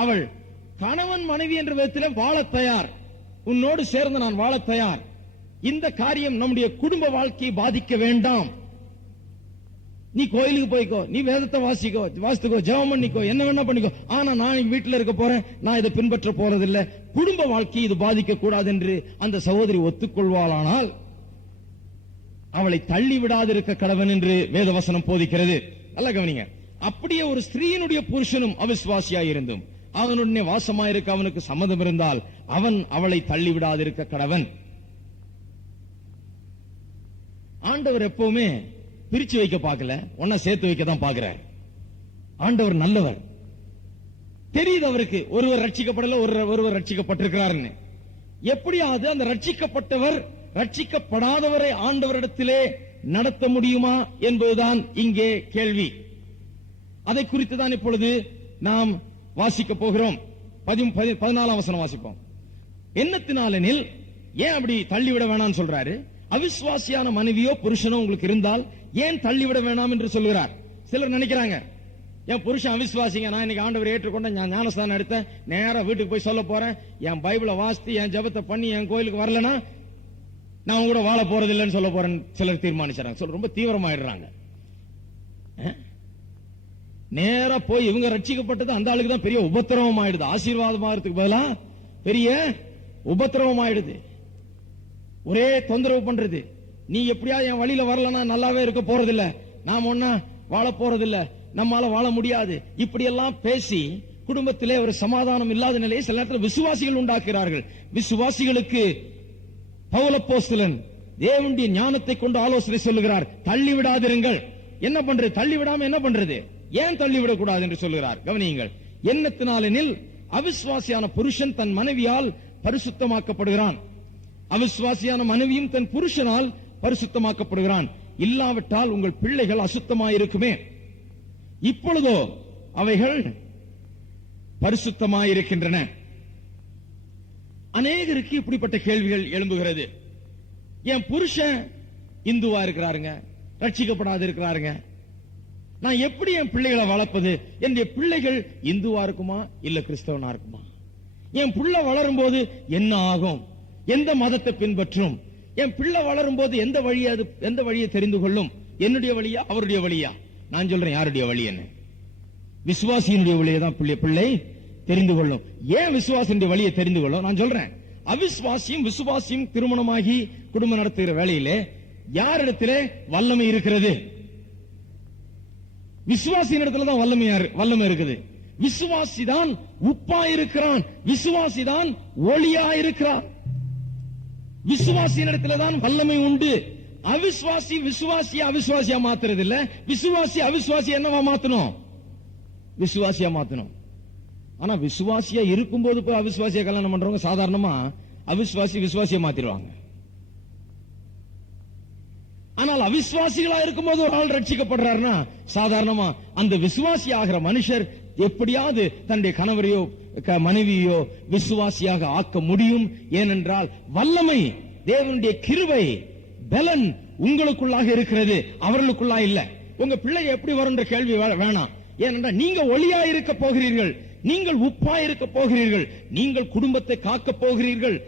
அவள் கணவன் மனைவி என்ற விதத்தில் வாழ தயார், உன்னோடு சேர்ந்து நான் வாழ தயார், இந்த காரியம் நம்முடைய குடும்ப வாழ்க்கையை பாதிக்க வேண்டாம், நீ கோயிலுக்கு போய்க்கோ, நீ வேதத்தை வாசித்துக்கோ, ஜெபம் பண்ணிக்கோ, என்ன வேணா பண்ணிக்கோ, ஆனா நான் வீட்டில் இருக்க போறேன், நான் இதை பின்பற்ற போறதில்லை, குடும்ப வாழ்க்கையை இது பாதிக்க கூடாது என்று அந்த சகோதரி ஒத்துக்கொள்வாளானால் அவளை தள்ளி விடாதிருக்க கடவன் என்று வேதவசனம் போதிக்கிறது. நல்ல கவனிங்க, அப்படியே ஒரு ஸ்திரீயினுடைய புருஷனும் அவிசுவாசியாய் இருந்தும் அவனுடைய வாசமாயிருக்க அவனுக்கு சம்மதம் இருந்தால் அவன் அவளை தள்ளி விடாதிருக்க கடவன். ஆண்டவர் எப்பவுமே பிரிச்சு வைக்க பார்க்கல, ஒன்னா சேர்த்து வைக்க தான் பார்க்கிறார். ஆண்டவர் நல்லவர், தெரியுது அவருக்கு ஒருவர் ரட்சிக்கப்படல, ஒருவர் ரட்சிக்கப்பட்டிருக்கிறார்னு. எப்படியாவது அந்த ரட்சிக்கப்பட்டவர் ரட்சிக்கப்படாதவரை ஆண்டவரிடத்திலே நடத்த முடியுமா என்பதுதான் இங்கே கேள்வி. அதை குறித்து தான் இப்பொழுது நாம் வாசிக்க போகிறோம். 14ஆம் வசனம் வாசிப்போம். என்னத்தினாலெனில், ஏன் அப்படி தள்ளிவிட வேணாம்னு சொல்றாரு? அவிசுவாசியான மனைவியோ புருஷனோ உங்களுக்கு இருந்தால் ஏன் தள்ளிவிட வேணாம் என்று சொல்கிறார். சிலர் நினைக்கிறாங்க, என் புருஷன் அவிசுவாசிங்க, நான் இன்னைக்கு ஆண்டவர் ஏற்றுக்கொண்ட, நான் ஞானஸ்தானம் எடுத்தேன், நேரா வீட்டுக்கு போய் சொல்ல போறேன், என் பைபிளை வாசித்து என் ஜெபத்தை பண்ணி என் கோயிலுக்கு வரலனா நான் கூட வாழ போறது இல்லைன்னு சொல்ல போறேன் சிலர் தீர்மானிச்சாங்க. ரொம்ப தீவிரமாயிடுறாங்க. நேரா போய் இவங்க ரட்சிக்கப்பட்டது அந்த ஆளுக்கு தான் பெரிய உபத்திரவம் ஆயிடுது, ஆசீர்வாதமாகிறதுக்கு பதிலா பெரிய உபத்திரவம் ஆயிடுது. ஒரே தொந்தரவு பண்றது, நீ எப்படியா என் வழியில வரலன்னா நல்லாவே இருக்க போறதில்ல, நாம் ஒன்னா வாழ போறதில்ல, நம்மால வாழ முடியாது, இப்படி எல்லாம் பேசி குடும்பத்திலே ஒரு சமாதானம் இல்லாத நிலையை சில நேரத்தில் விசுவாசிகள் உண்டாக்குகிறார்கள். விசுவாசிகளுக்கு பவுல் அப்போஸ்தலன் தேவனுடைய ஞானத்தை கொண்டு ஆலோசனை சொல்லுகிறார், தள்ளிவிடாதிருங்கள். என்ன பண்றது? தள்ளிவிடாம என்ன பண்றது? ஏன் தள்ளிவிடக் கூடாது என்று சொல்லுகிறார். கவனியுங்கள், என்னத்தினாலெனில் அவிசுவாசியான புருஷன் தன் மனைவியால் பரிசுத்தமாக்கப்படுகிறான், அவிசுவாசியான மனைவியும் தன் புருஷனால் பரிசுத்தமாக்கப்படுகிறான், இல்லாவிட்டால் உங்கள் பிள்ளைகள் அசுத்தமாயிருக்குமே, இப்பொழுதோ அவைகள் பரிசுத்தமாயிருக்கின்றன. அநேகருக்கு இப்படிப்பட்ட கேள்விகள் எழும்புகிறது. என் புருஷன் இந்துவா இருக்கிறாருங்க, ரட்சிக்கப்படாது இருக்கிறாருங்க, நான் எப்படி என் பிள்ளைகளை வளர்ப்பது? என்னுடைய பிள்ளைகள் இந்துவா இருக்குமா இல்ல கிறிஸ்தவனா இருக்குமா? என் பிள்ளை வளரும் போது என்ன ஆகும்? எந்த மதத்தை பின்பற்றும்? என் பிள்ளை வளரும் போது எந்த வழியை தெரிந்து கொள்ளும்? என்னுடைய வழியா அவருடைய வழியா? நான் சொல்றேன், யாருடைய வழி? என்ன? விசுவாசியினுடைய வழியை தான் பிள்ளை தெரிந்து கொள்ளும். ஏன் விசுவாசியுடைய வழியை தெரிந்து கொள்ளும்? நான் சொல்றேன், அவிசுவாசியும் விசுவாசியும் திருமணமாகி குடும்பம் நடத்துகிற வேளையிலே யாரிடத்திலே வல்லமை இருக்கிறது? விசுவாசியின் இடத்துல தான் வல்லமை இருக்குது. விசுவாசிதான் உப்பாயிருக்கிறான், விசுவாசிதான் ஒளியாயிருக்கிறான். விசுவாசியிடத்தில்தான் வல்லமை உண்டு. அவிசுவாசி அவிசுவாசியா மாத்துறது இல்ல, விசுவாசி என்னவா மாத்தணும்? விசுவாசியா மாத்தணும். ஆனா விசுவாசியா இருக்கும்போது போய் அவிசுவாசியா கல்யாணம் பண்றவங்க சாதாரணமா விசுவாசியா மாத்திடுவாங்க. ஆனால் அவிசுவாசிகளா இருக்கும்போது ஒரு ஆள் ரட்சிக்கப்படுறாருன்னா சாதாரணமா அந்த விசுவாசி ஆகிற மனுஷர் எப்படியாவது தன்னுடைய கணவரையோ மனைவியோ விசுவாசியாக ஆக்க முடியும். ஏனென்றால் வல்லமை, தேவனுடைய கிருபை, பலன் உங்களுக்குள்ளாக இருக்கிறது, அவர்களுக்குள்ளா இல்ல. உங்க பிள்ளை எப்படி வரும் கேள்வி வேணாம். ஏனென்றால் நீங்க ஒளியா இருக்க போகிறீர்கள், நீங்கள் உப்பா இருக்க போகிறீர்கள், நீங்கள் குடும்பத்தை காக்க போகிறீர்கள்.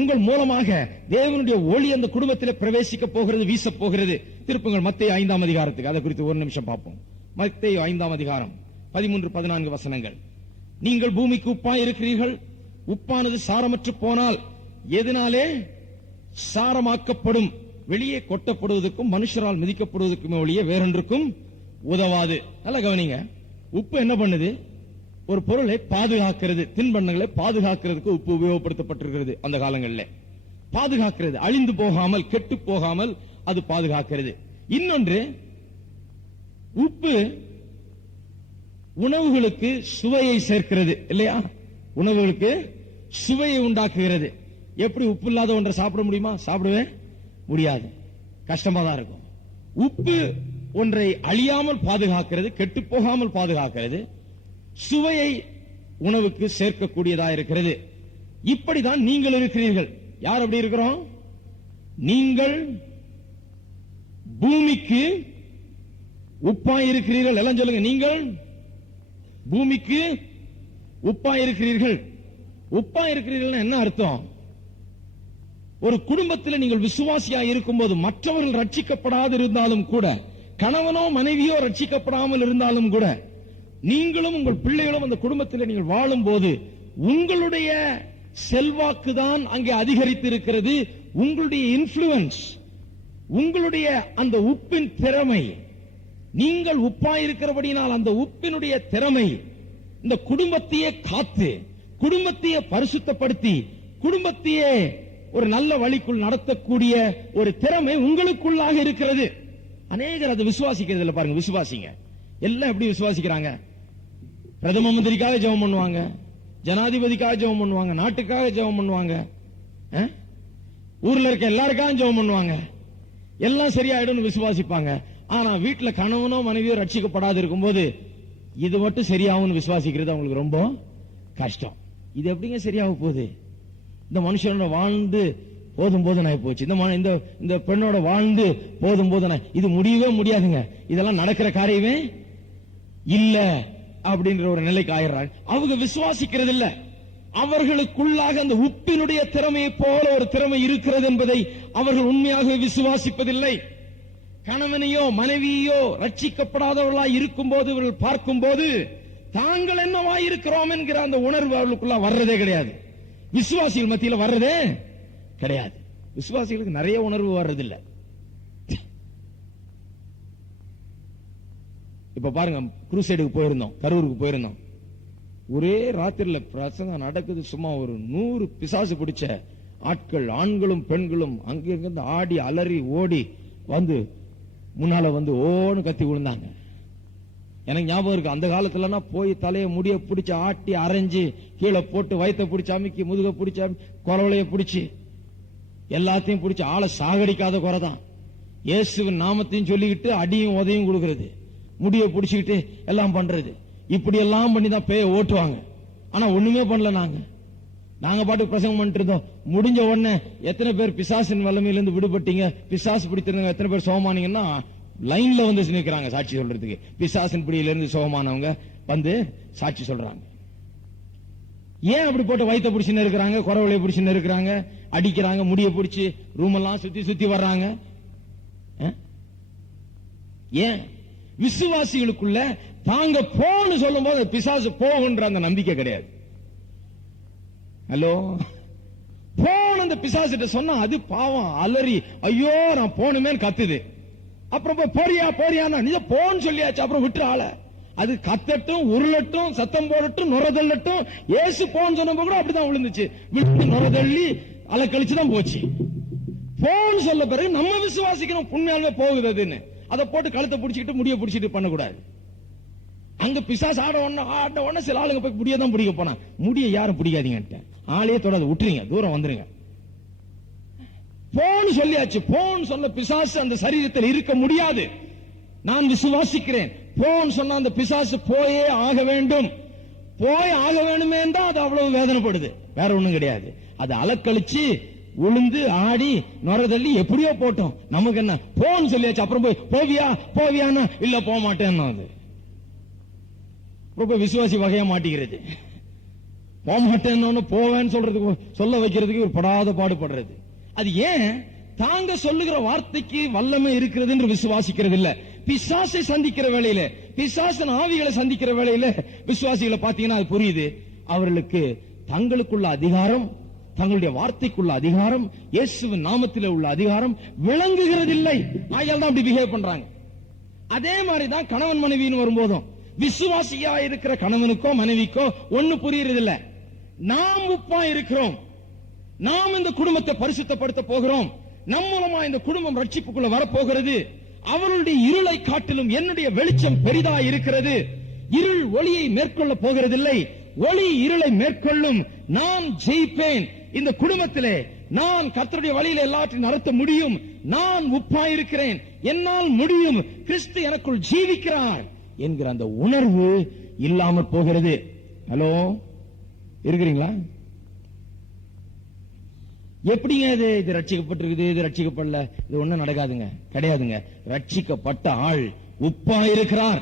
உங்கள் மூலமாக தேவனுடைய ஒளி அந்த குடும்பத்தில் பிரவேசிக்க போகிறது, வீச போகிறது. திருப்புங்கள் மத்தேயு 5ஆம் அதிகாரத்துக்கு, அதை குறித்து ஒரு நிமிஷம் பார்ப்போம். மத்தேயு 5ஆம் அதிகாரம் 13-14 வசனங்கள். நீங்கள் பூமிக்கு உப்பாய் இருக்கிறீர்கள். உப்பானது சாரமற்று போனால் எதனாலே சாரமாக்கப்படும்? வெளியே கொட்டப்படுவதற்கும் மனுஷரால் மிதிக்கப்படுவதற்குமே ஒழிய வேறொன்றுக்கும் உதவாது. நல்லா கவனிங்க. உப்பு என்ன பண்ணுது? ஒரு பொருளை பாதுகாக்கிறது, தின்பண்டங்களை பாதுகாக்கிறதுக்கு உப்பு உபயோகப்படுத்தப்பட்டிருக்கிறது. அந்த காலங்களில் பாதுகாக்கிறது, அழிந்து போகாமல் கெட்டு போகாமல் அது பாதுகாக்கிறது. இன்னொன்று, உப்பு உணவுகளுக்கு சுவையை சேர்க்கிறது இல்லையா? உணவுகளுக்கு சுவையை உண்டாக்குகிறது. எப்படி உப்பு இல்லாத ஒன்றை சாப்பிட முடியுமா? சாப்பிடவே முடியாது, கஷ்டமா தான் இருக்கும். உப்பு ஒன்றை அழியாமல் பாதுகாக்கிறது, கெட்டு போகாமல் பாதுகாக்கிறது, சுவையை உணவுக்கு சேர்க்கக்கூடியதா இருக்கிறது. இப்படிதான் நீங்கள் இருக்கிறீர்கள். யார் அப்படி இருக்கிறோம்? நீங்கள் பூமிக்கு உப்பாய் இருக்கிறீர்கள். எல்லாம் சொல்லுங்க, நீங்கள் பூமிக்கு உப்பாய் இருக்கிறீர்கள். உப்பாய் இருக்கிறீர்கள் என்ன அர்த்தம்? ஒரு குடும்பத்தில் நீங்கள் விசுவாசியா இருக்கும்போது மற்றவர்கள் ரட்சிக்கப்படாது இருந்தாலும் கூட, கணவனோ மனைவியோ ரட்சிக்கப்படாமல் இருந்தாலும் கூட, நீங்களும் உங்கள் பிள்ளைகளும் அந்த குடும்பத்தில் நீங்கள் வாழும் போது உங்களுடைய செல்வாக்கு தான் அங்கே அதிகரித்து இருக்கிறது. உங்களுடைய இன்ஃப்ளூயன்ஸ், உங்களுடைய அந்த உப்பின் திறமை, நீங்கள் உப்பாயிருக்கிறபடினால் அந்த உப்பினுடைய திறமை இந்த குடும்பத்தையே காத்து, குடும்பத்தையே பரிசுத்தப்படுத்தி, குடும்பத்தையே ஒரு நல்ல வழிக்குள் நடத்தக்கூடிய ஒரு திறமை உங்களுக்குள்ளாக இருக்கிறது. அநேகர் அதை விசுவாசிக்கிறது இல்ல. பாருங்க, விசுவாசிங்க எல்லாம் எப்படி விசுவாசிக்கிறாங்க? பிரதம மந்திரிக்காக ஜெபம் பண்ணுவாங்க, ஜனாதிபதிக்காக ஜெபம் பண்ணுவாங்க, நாட்டுக்காக ஜெபம் பண்ணுவாங்க, ஊர்ல இருக்க எல்லாருக்காக ஜெபம் பண்ணுவாங்க, எல்லாம் சரியாயிடும் விசுவாசிப்பாங்க. ஆனா வீட்டுல கணவனோ மனைவியோ ரட்சிக்கப்படாது இருக்கும்போது இது மட்டும் சரியாகும் விசுவாசிக்கிறது அவங்களுக்கு ரொம்ப கஷ்டம். இது எப்படிங்க சரியாக போகுது? இந்த மனுஷனோட வாழ்ந்து போதும் போதும் ஆகி போச்சு, இந்த பெண்ணோட வாழ்ந்து போதும் போதும், இது முடியவே முடியாதுங்க, இதெல்லாம் நடக்கிற காரியமே இல்ல அப்படின்ற ஒரு நிலைக்கு ஆயிடுறாங்க. அவங்க விசுவாசிக்கிறது இல்ல. அவர்களுக்குள்ளாக அந்த உப்பினுடைய திறமையை போல ஒரு திறமை இருக்கிறது என்பதை அவர்கள் உண்மையாக விசுவாசிப்பதில்லை. கணவனையோ மனைவியோ ரட்சிக்கப்படாதவர்களாய் இருக்கும் போது இவர்கள் பார்க்கும் போது தாங்கள் என்னவா இருக்கிறோம் என்கிற அந்த உணர்வு அவர்களுக்குள்ள வர்றதே கிடையாது. விசுவாசிகள் மத்தியில் வர்றதே கிடையாது. விசுவாசிகளுக்கு நிறைய உணர்வு வர்றதில்லை. இப்ப பாருங்க, குருசைடுக்கு போயிருந்தோம், கரூருக்கு போயிருந்தோம். ஒரே ராத்திரில பிரசங்கம் நடக்குது. சும்மா ஒரு 100 பிசாசு பிடிச்ச ஆட்கள், ஆண்களும் பெண்களும் அங்கிருந்து ஆடி அலறி ஓடி வந்து முன்னால வந்து ஓன்னு கத்தி விழுந்தாங்க. எனக்கு ஞாபகம் இருக்கு, அந்த காலத்துல போய் தலையை முடிய பிடிச்சு ஆட்டி அரைஞ்சு கீழே போட்டு வயிற்ற பிடிச்சி அமுக்கி முதுக பிடிச்சி குறவளைய பிடிச்சி எல்லாத்தையும் பிடிச்சி ஆளை சாகடிக்காத குறைதான். இயேசுவின் நாமத்தையும் சொல்லிக்கிட்டு அடியும் உதையும் கொடுக்கிறது, முடிய பிடிச்சுக்கிட்டு எல்லாம் பண்றது. இப்படி எல்லாம் பண்ணி தான் பேய ஓட்டுவாங்க. ஆனா ஒண்ணுமே பண்ணல. நாங்க பாட்டு பிரசங்கம் பண்ணிட்டு இருந்தோம். முடிஞ்ச உடனே எத்தனை பேர் பிசாசின் வல்லமையிலிருந்து விடுபட்டீங்க, பிசாசு பிடித்திருந்தவங்க எத்தனை பேர் சுகமானீங்கன்னா லைன்ல வந்து நிற்கிறாங்க சாட்சி சொல்றதுக்கு. பிசாசின் பிடியிலிருந்து சுகமானவங்க வந்து சாட்சி சொல்றாங்க. ஏன் அப்படி போட்டு வயிற்ற பிடிச்சுன்னு இருக்கிறாங்க, குறவளைய பிடிச்சுன்னு இருக்கிறாங்க, அடிக்கிறாங்க, முடிய பிடிச்சு ரூம் எல்லாம் சுத்தி சுத்தி வர்றாங்க? ஏன்? விசுவாசிகளுக்குள்ள தாங்க போன்னு சொல்லும் போது பிசாசு போகுன்ற அந்த நம்பிக்கை கிடையாது. ஹலோ, போன அந்த பிசாசிட்ட சொன்னா அது பாவம் அலறி ஐயோ நான் போனுமே கத்துது. அப்புறம் போறியா போறியா நீ போன்னு சொல்லியாச்சு, அப்புறம் விட்டுற ஆள. அது கத்தட்டும், உருளட்டும், சத்தம் போடட்டும், நுரதள்ளட்டும். இயேசு போன்னு சொன்னப்ப கூட அப்படிதான் விழுந்துச்சு. விழுந்து நுரதள்ளி அலக்கழிச்சுதான் போச்சு. போன்னு சொல்ல பிறகு நம்ம விசுவாசிக்கணும் உண்மையாலுமே போகுது அதுன்னு. அதை போட்டு கழுத்தை பிடிச்சிக்கிட்டு முடிய பிடிச்சிட்டு பண்ணக்கூடாது. அங்க பிசாசு ஆட ஒண்ணு சில ஆளுங்க போய் முடியதான் பிடிக்க போனா, முடிய யாரும் பிடிக்காதீங்க, ஆளையே தொடாது, விட்டுருங்க, தூரம் வந்துருங்க. போன்னு சொல்லியாச்சு. போன்னு சொல்ல பிசாசு அந்த சரீரத்தில் இருக்க முடியாது. நான் விசுவாசிக்கிறேன். போன்னு சொன்ன அந்த பிசாசு போயே ஆக வேண்டும். போய் ஆக வேண்டுமே தான் அது அவ்வளவு வேதனைப்படுது. வேற ஒண்ணும் கிடையாது. அது அலக்கழிச்சு உளுந்து ஆடி நுரதள்ளி எப்படியோ போட்டோம், நமக்கு என்ன போன்னு சொல்லியாச்சு. அப்புறம் போய் போவியானா இல்ல போக மாட்டேன்னா அது ரொம்ப விசுவாசி வகையா மாட்டிக்கிறது. போக மாட்டேன்னு போவேன்னு சொல்றதுக்கு சொல்ல வைக்கிறதுக்கு ஒரு படாத பாடுபடுறது. அது ஏன்? தாங்க சொல்லுகிற வார்த்தைக்கு வல்லமை இருக்கிறது என்று விசுவாசிக்கிறது இல்ல. பிசாசை சந்திக்கிற வேளையில, பிசாசன் ஆவிகளை சந்திக்கிற வேளையில விசுவாசிகளை பாத்தீங்கன்னா அது புரியுது. அவர்களுக்கு தங்களுக்குள்ள அதிகாரம், தங்களுடைய வார்த்தைக்குள்ள அதிகாரம், இயேசுவின் நாமத்தில் உள்ள அதிகாரம் விளங்குகிறதில்லை. ஆகையால் தான் அப்படி பிஹேவ் பண்றாங்க. அதே மாதிரிதான் கணவன் மனைவின்னு வரும்போதும் விசுவாசியா இருக்கிற கணவனுக்கோ மனைவிக்கோ ஒண்ணு புரியறதில்ல. நாம் உப்பா இருக்கிறோம், நாம் இந்த குடும்பத்தை பரிசுத்தப்படுத்த போகிறோம், நம் மூலமா இந்த குடும்பம் ரட்சிப்புக்குள்ள வரப்போகிறது, அவருடைய இருளை காட்டிலும் என்னுடைய வெளிச்சம் பெரிதா இருக்கிறது, இருள் ஒளியை மேற்கொள்ள போகிறதில்லை, ஒளி இருளை மேற்கொள்ளும், நான் ஜெயிப்பேன், இந்த குடும்பத்திலே நான் கர்த்தருடைய வழியில எல்லாத்தையும் நடத்த முடியும், நான் உப்பாயிருக்கிறேன், என்னால் முடியும், கிறிஸ்து எனக்குள் ஜீவிக்கிறார் என்கிற அந்த உணர்வு இல்லாமற் போகிறது. ஹலோ, இருக்கிறீங்களா? எப்படிங்க இது ரட்சிக்கப்பட்டிருக்குது, இது ரட்சிக்கப்படல, இது ஒண்ணும் நடக்காதுங்க, கிடையாதுங்க. ரட்சிக்கப்பட்ட ஆள் உப்பா இருக்கிறார்.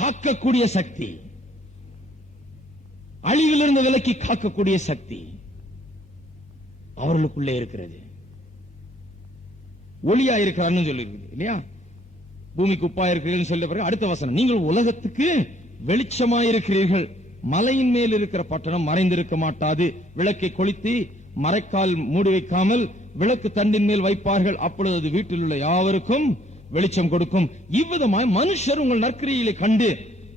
காக்கக்கூடிய சக்தி, அழிவிலிருந்து விலக்கி காக்கக்கூடிய சக்தி அவர்களுக்குள்ளே இருக்கிறது. ஒளியா இருக்கிறார்னு சொல்லிருக்கு இல்லையா? பூமிக்கு உப்பா இருக்கிறீர்கள் சொல்ல பிறகு அடுத்த வசனம், நீங்கள் உலகத்துக்கு வெளிச்சமாயிருக்கிறீர்கள். மலையின் மேல் இருக்கிற பட்டணம் மறைந்திருக்க மாட்டாது. விளக்கை கொளுத்தி மறைக்கால் மூடி வைக்காமல் விளக்கு தண்டின் மேல் வைப்பார்கள், அப்பொழுது அது வீட்டில் உள்ள யாவருக்கும் வெளிச்சம் கொடுக்கும். இவ்விதமாய் மனுஷர் உங்கள் நற்கிரியை கண்டு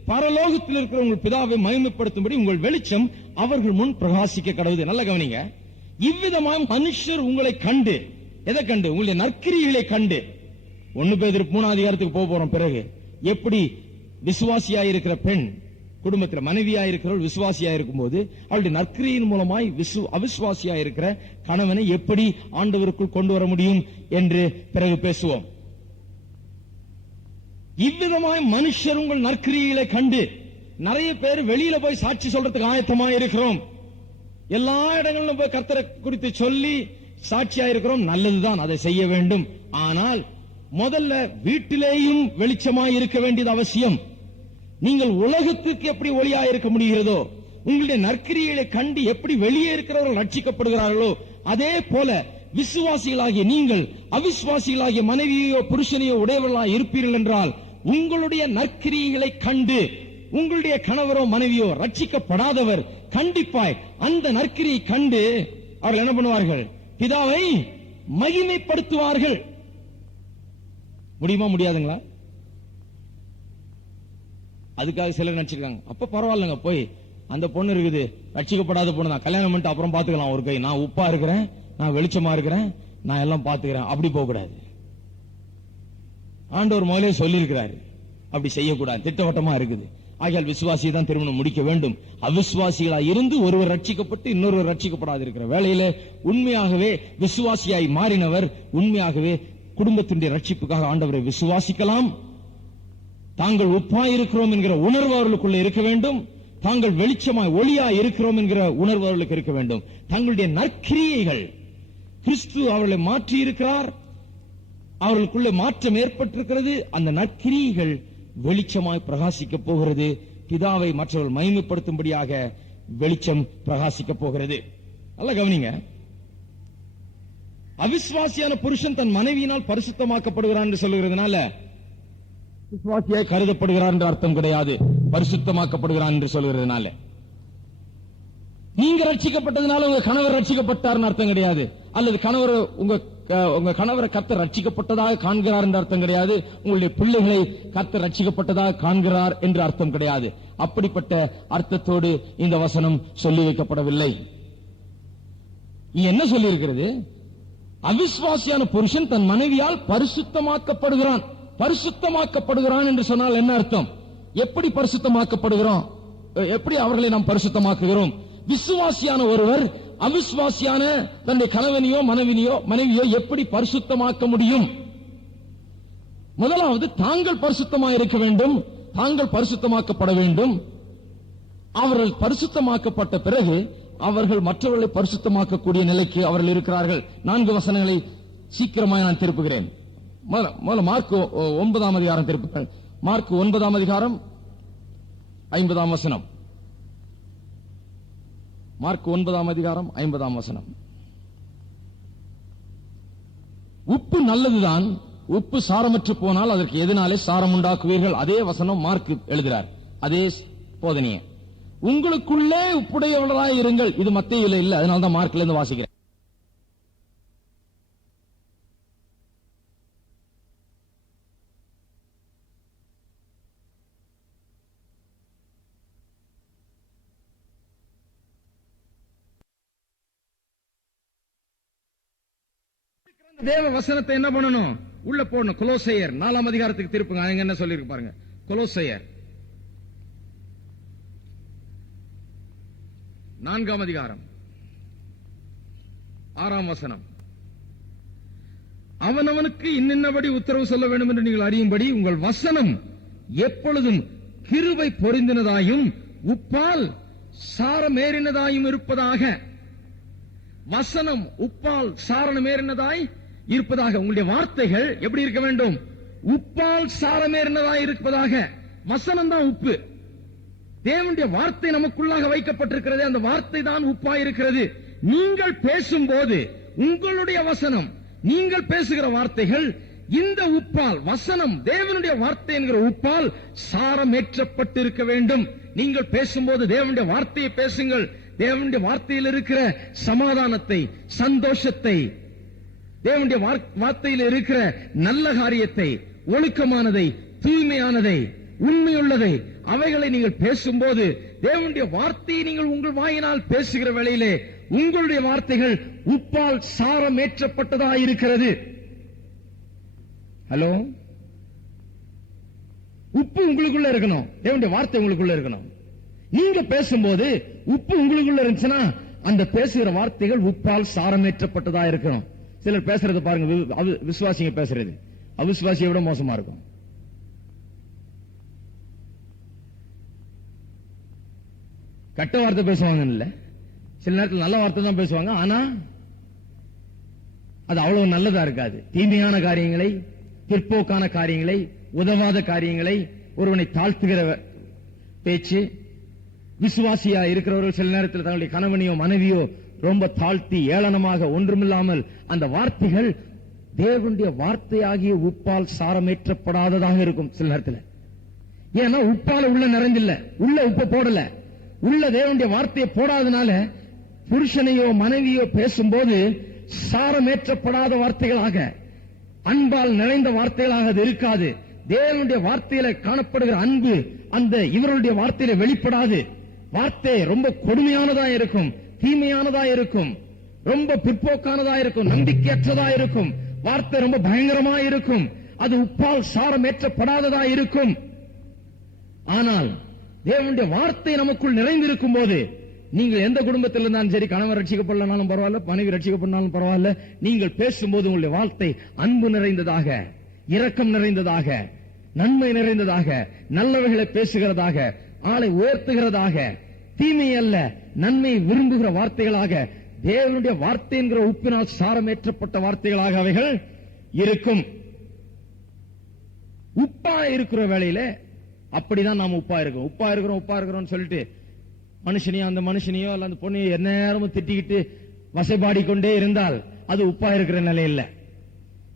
பரலோகத்தில் இருக்கிற உங்கள் பிதாவை மகிமைப்படுத்தும்படி உங்கள் வெளிச்சம் அவர்கள் முன் பிரகாசிக்க கடவுது. நல்ல கவனிங்க. இவ்விதமாய் மனுஷர் உங்களை கண்டு, எதை கண்டு? உங்களுடைய நற்கிரிகளை கண்டு. 1 பேதுரு 3 அதிகாரத்துக்கு போறோம். பிறகு எப்படி விசுவாசியா இருக்கிற பெண் குடும்பத்தில் மனைவியா இருக்கிறவள் விசுவாசியா இருக்கும் போது அவளுடைய நற்கிரியின் மூலமாய் அவிசுவாசியா இருக்கிற கணவனை எப்படி ஆண்டவருக்குள் கொண்டு வர முடியும் என்று பிறகு பேசுவோம். இவ்விதமாய் மனுஷர் உங்கள் நற்கிரிகளை கண்டு, நிறைய பேர் வெளியில போய் சாட்சி சொல்றதுக்கு ஆயத்தமா இருக்கிறோம், எல்லா இடங்களிலும் போய் கர்த்தரை குறித்து சொல்லி சாட்சியா இருக்கிறோம். நல்லதுதான், அதை செய்ய வேண்டும். ஆனால் முதல்ல வீட்டிலேயும் வெளிச்சமாய் இருக்க வேண்டியது அவசியம். நீங்கள் உலகத்துக்கு எப்படி ஒளியா இருக்க முடிகிறதோ, உங்களுடைய நற்கிரிகளை கண்டு எப்படி வெளியே இருக்கிறவர்கள் ரட்சிக்கப்படுகிறார்களோ, அதே போல விசுவாசிகளாகிய நீங்கள் அவிசுவாசிகளாகிய மனைவியோ புருஷனையோ உடையவர்களாக இருப்பீர்கள் என்றால், உங்களுடைய நற்கிரிகளை கண்டு உங்களுடைய கணவரோ மனைவியோ ரட்சிக்கப்படாதவர் கண்டிப்பாய் அந்த நற்கிரியை கண்டு அவர்கள் என்ன பண்ணுவார்கள்? பிதாவை மகிமைப்படுத்துவார்கள். முடியுமா? முடியாதுங்களா? அதுக்காக சிலர் நினைச்சிருக்காங்க, அப்ப பரவாயில்லங்க, போய் அந்த பொண்ணு இருக்குது, ரட்சிக்கப்படாத பொண்ணு தான், கல்யாணம் பண்ணிட்டு அப்புறம் பாத்துக்கலாம், ஒரு கை நான் உப்பா இருக்கிறேன், நான் வெளிச்சமா இருக்கிறேன், நான் எல்லாம் பாத்துக்கிறேன், அப்படி போக கூடாது. ஆண்டவர் முதலே சொல்லி இருக்கிறாரு, அப்படி செய்யக்கூடாது, திட்டவட்டமா இருக்குது. ஆகையால் விசுவாசியை தான் திருமணம் முடிக்க வேண்டும். அவிசுவாசிகளா இருந்து ஒருவர் ரட்சிக்கப்பட்டு இன்னொருவர் ரட்சிக்கப்படாது இருக்கிற வேளையில உண்மையாகவே விசுவாசியாய் மாறினவர் உண்மையாகவே குடும்பத்தினுடைய ரட்சிப்புக்காக ஆண்டவரை விசுவாசிக்கலாம். தாங்கள் உப்பாய் இருக்கிறோம் என்கிற உணர்வு அவர்களுக்குள்ள இருக்க வேண்டும். தாங்கள் வெளிச்சமாய் ஒளியாய் இருக்கிறோம் என்கிற உணர்வு அவர்களுக்கு இருக்க வேண்டும். தங்களுடைய நற்கிரியைகள், கிறிஸ்து அவர்களை மாற்றி இருக்கிறார், அவர்களுக்குள்ள மாற்றம் ஏற்பட்டிருக்கிறது. அந்த நற்கிரியைகள் வெளிச்சமாய் பிரகாசிக்க போகிறது. பிதாவை மற்றவர்கள் மகிமைப்படுத்தும்படியாக வெளிச்சம் பிரகாசிக்க போகிறது. நல்ல கவனிங்க. அவிசுவாசியான புருஷன் தன் மனைவியினால் பரிசுத்தமாக்கப்படுகிறான் என்று சொல்லுகிறதுனால விசுவாசியாய் கருதப்படுகிறார் என்ற அர்த்தம் கிடையாது. பரிசுத்தமாக்கப்படுகிறான் என்று சொல்லுகிறதுனால நீங்க ரட்சிக்கப்பட்டதுனால உங்க கணவர் ரட்சிக்கப்பட்டார்னு அர்த்தம் கிடையாது. அல்லது கணவர் உங்க உங்க கணவரை கர்த்தர் ரட்சிக்கப்பட்டதாக காண்கிறார் என்ற அர்த்தம் கிடையாது. உங்களுடைய பிள்ளைகளை கர்த்தர் ரட்சிக்கப்பட்டதாக காண்கிறார் என்று அர்த்தம் கிடையாது. அப்படிப்பட்ட அர்த்தத்தோடு இந்த வசனம் சொல்லி வைக்கப்படவில்லை. என்ன சொல்லி இருக்கிறது? அவிசுவாசியான புருஷன் தன் மனைவியால் பரிசுத்தமாக்கப்படுகிறான். பரிசுத்தமாக்கப்படுகிறான் என்று சொன்னால் என்ன அர்த்தம்? எப்படி பரிசுத்தமாக்கப்படுகிறோம்? எப்படி அவர்களை நாம் பரிசுத்தமாக்குகிறோம்? விசுவாசியான ஒருவர் அவிசுவாசியான தன்னுடைய கணவனையோ மனைவியோ எப்படி பரிசுத்தமாக்க முடியும்? முதலாவது தாங்கள் பரிசுத்தமாக இருக்க வேண்டும், தாங்கள் பரிசுத்தமாக்கப்பட வேண்டும். அவர்கள் பரிசுத்தமாக்கப்பட்ட பிறகு அவர்கள் மற்றவர்களை பரிசுத்தமாக்கக்கூடிய நிலைக்கு அவர்கள் இருக்கிறார்கள். 4 வசனங்களை சீக்கிரமாக நான் திருப்புகிறேன். முதல்ல மார்க் 9ஆம் அதிகாரம் திருப்புங்கள். மார்க் 9ஆம் அதிகாரம் 50ஆம் வசனம். மார்க் 9ஆம் அதிகாரம் 50ஆம் வசனம். உப்பு நல்லதுதான், உப்பு சாரமற்று போனால் அதற்கு எதனாலே சாரம் உண்டாக்குவீர்கள்? அதே வசனம் மார்க் எழுதுகிறார், அதே போதனையே. உங்களுக்குள்ளே உப்புடையவர்களாய் இருங்கள். இது மத்தேயுல இல்ல, அதனால்தான் மார்க்ல இருந்து வாசிக்கிறேன். தேவ வசனத்தை என்ன பண்ணணும்? உள்ள போடணும். கொலோசையர் 4ஆம் அதிகாரத்துக்கு திருப்புங்க. அங்க என்ன சொல்லிருக்கு பாருங்க. கொலோசையர் 4ஆம் அதிகாரம் 6ஆம் வசனம். அவனவனுக்கு இன்னின்னபடி உத்தரவு சொல்ல வேண்டும் என்று நீங்கள் அறியும்படி உங்கள் வசனம் எப்பொழுதும் கிருபை பொருந்தினதாயும் உப்பால் சாரமேறினதாயும் இருப்பதாக. வசனம் உப்பால் சாரணமேறினதாய் இருப்பதாக. உங்களுடைய வார்த்தைகள் எப்படி இருக்க வேண்டும்? உப்பால் சாரமேறினதாய் இருப்பதாக. வசனம் தான் உப்பு. தேவனுடைய வார்த்தை நமக்குள்ளாக வைக்கப்பட்டிருக்கிறது. அந்த வார்த்தை தான் உப்பாய் இருக்கிறது. நீங்கள் பேசும்போது உங்களுடைய வசனம், நீங்கள் பேசுகிற வார்த்தைகள் இந்த உப்பால், வசனம் தேவனுடைய வார்த்தை என்கிற உப்பால் சாரமேற்றப்பட்டிருக்க வேண்டும். நீங்கள் பேசும்போது தேவனுடைய வார்த்தையை பேசுங்கள். தேவனுடைய வார்த்தையில் இருக்கிற சமாதானத்தை, சந்தோஷத்தை, தேவனுடைய வார்த்தையில் இருக்கிற நல்ல காரியத்தை, ஒழுக்கமானதை, தூய்மையானதை, உண்மையுள்ளதை, அவைகளை நீங்கள் பேசும்போது தேவனுடைய வார்த்தையை நீங்கள் உங்கள் வாயினால் பேசுகிற வேளையிலே உங்களுடைய வார்த்தைகள் உப்பால் சாரமேற்றப்பட்டதாயிருக்கிறது. ஹலோ, உப்பு உங்களுக்குள்ள இருக்கணும், தேவனுடைய வார்த்தை உங்களுக்குள்ள இருக்கணும். நீங்க பேசும்போது உப்பு உங்களுக்குள்ள இருந்துச்சுன்னா அந்த பேசுகிற வார்த்தைகள் உப்பால் சாரமேற்றப்பட்டதா இருக்கணும். சிலர் பேசுறது பாருங்க, விசுவாசிங்க பேசுறது அவிசுவாசியை விட மோசமா இருக்கும். கட்ட வார்த்தை பேசுவாங்க இல்ல, சில நேரத்தில் நல்ல வார்த்தை தான் பேசுவாங்க. ஆனா அது அவ்வளவு நல்லதா இருக்காது. தீமையான காரியங்களை, பிற்போக்கான காரியங்களை, உதவாத காரியங்களை, ஒருவனை தாழ்த்துகிற பேச்சு. விசுவாசியா இருக்கிறவர்கள் சில நேரத்தில் தங்களுடைய கணவனையோ மனைவியோ ரொம்ப தாழ்த்தி ஏளனமாக ஒன்றுமில்லாமல் அந்த வார்த்தைகள் தேவனுடைய வார்த்தையாகிய உப்பால் சாரமேற்றப்படாததாக இருக்கும் சில நேரத்தில். ஏன்னா உப்பால உள்ள நிறைஞ்சில்ல, உள்ள உப்பு போடல, உள்ள தேவனுடைய வார்த்தையை போடாதனால புருஷனையோ மனைவியோ பேசும்போது சாரமேற்றப்படாத வார்த்தைகளாக, அன்பால் நிறைந்த வார்த்தைகளாக அது இருக்காது. தேவனுடைய வார்த்தையில காணப்படுகிற அன்பு அந்த இவருடைய வார்த்தையில வெளிப்படாது. வார்த்தை ரொம்ப கொடுமையானதா இருக்கும், தீமையானதா இருக்கும், ரொம்ப பிற்போக்கானதா இருக்கும், நம்பிக்கையற்றதா இருக்கும். வார்த்தை ரொம்ப பயங்கரமா இருக்கும். அது உப்பால் சாரமேற்றப்படாததா இருக்கும். ஆனால் தேவனுடைய வார்த்தை நமக்குள் நிறைந்திருக்கும் போது, நீங்கள் எந்த குடும்பத்தில் இருந்தாலும் சரி, கணவன் ரட்சிக்கப்படலனாலும் பரவாயில்ல, மனைவி ரட்சிக்கப்பட்டாலும் பரவாயில்ல, நீங்கள் பேசும்போது உங்களுடைய வார்த்தை அன்பு நிறைந்ததாக, இரக்கம் நிறைந்ததாக, நன்மை நிறைந்ததாக, நல்லவைகளை பேசுகிறதாக, ஆளை உயர்த்துகிறதாக, தீமை அல்ல நன்மை விரும்புகிற வார்த்தைகளாக, தேவனுடைய வார்த்தை என்கிற உப்பினால் சாரமேற்றப்பட்ட வார்த்தைகளாக அவைகள் இருக்கும். உப்பா இருக்கிற வேளையில அப்படிதான் நாம உப்பா இருக்கிறோம் சொல்லிட்டு மனுஷனையோ அந்த மனுஷனையோ அல்ல அந்த பொண்ணையோ எந்நேரமும் திட்டிக்கிட்டு வசைபாடிக்கொண்டே இருந்தால் அது உப்பா இருக்கிற நிலை இல்ல.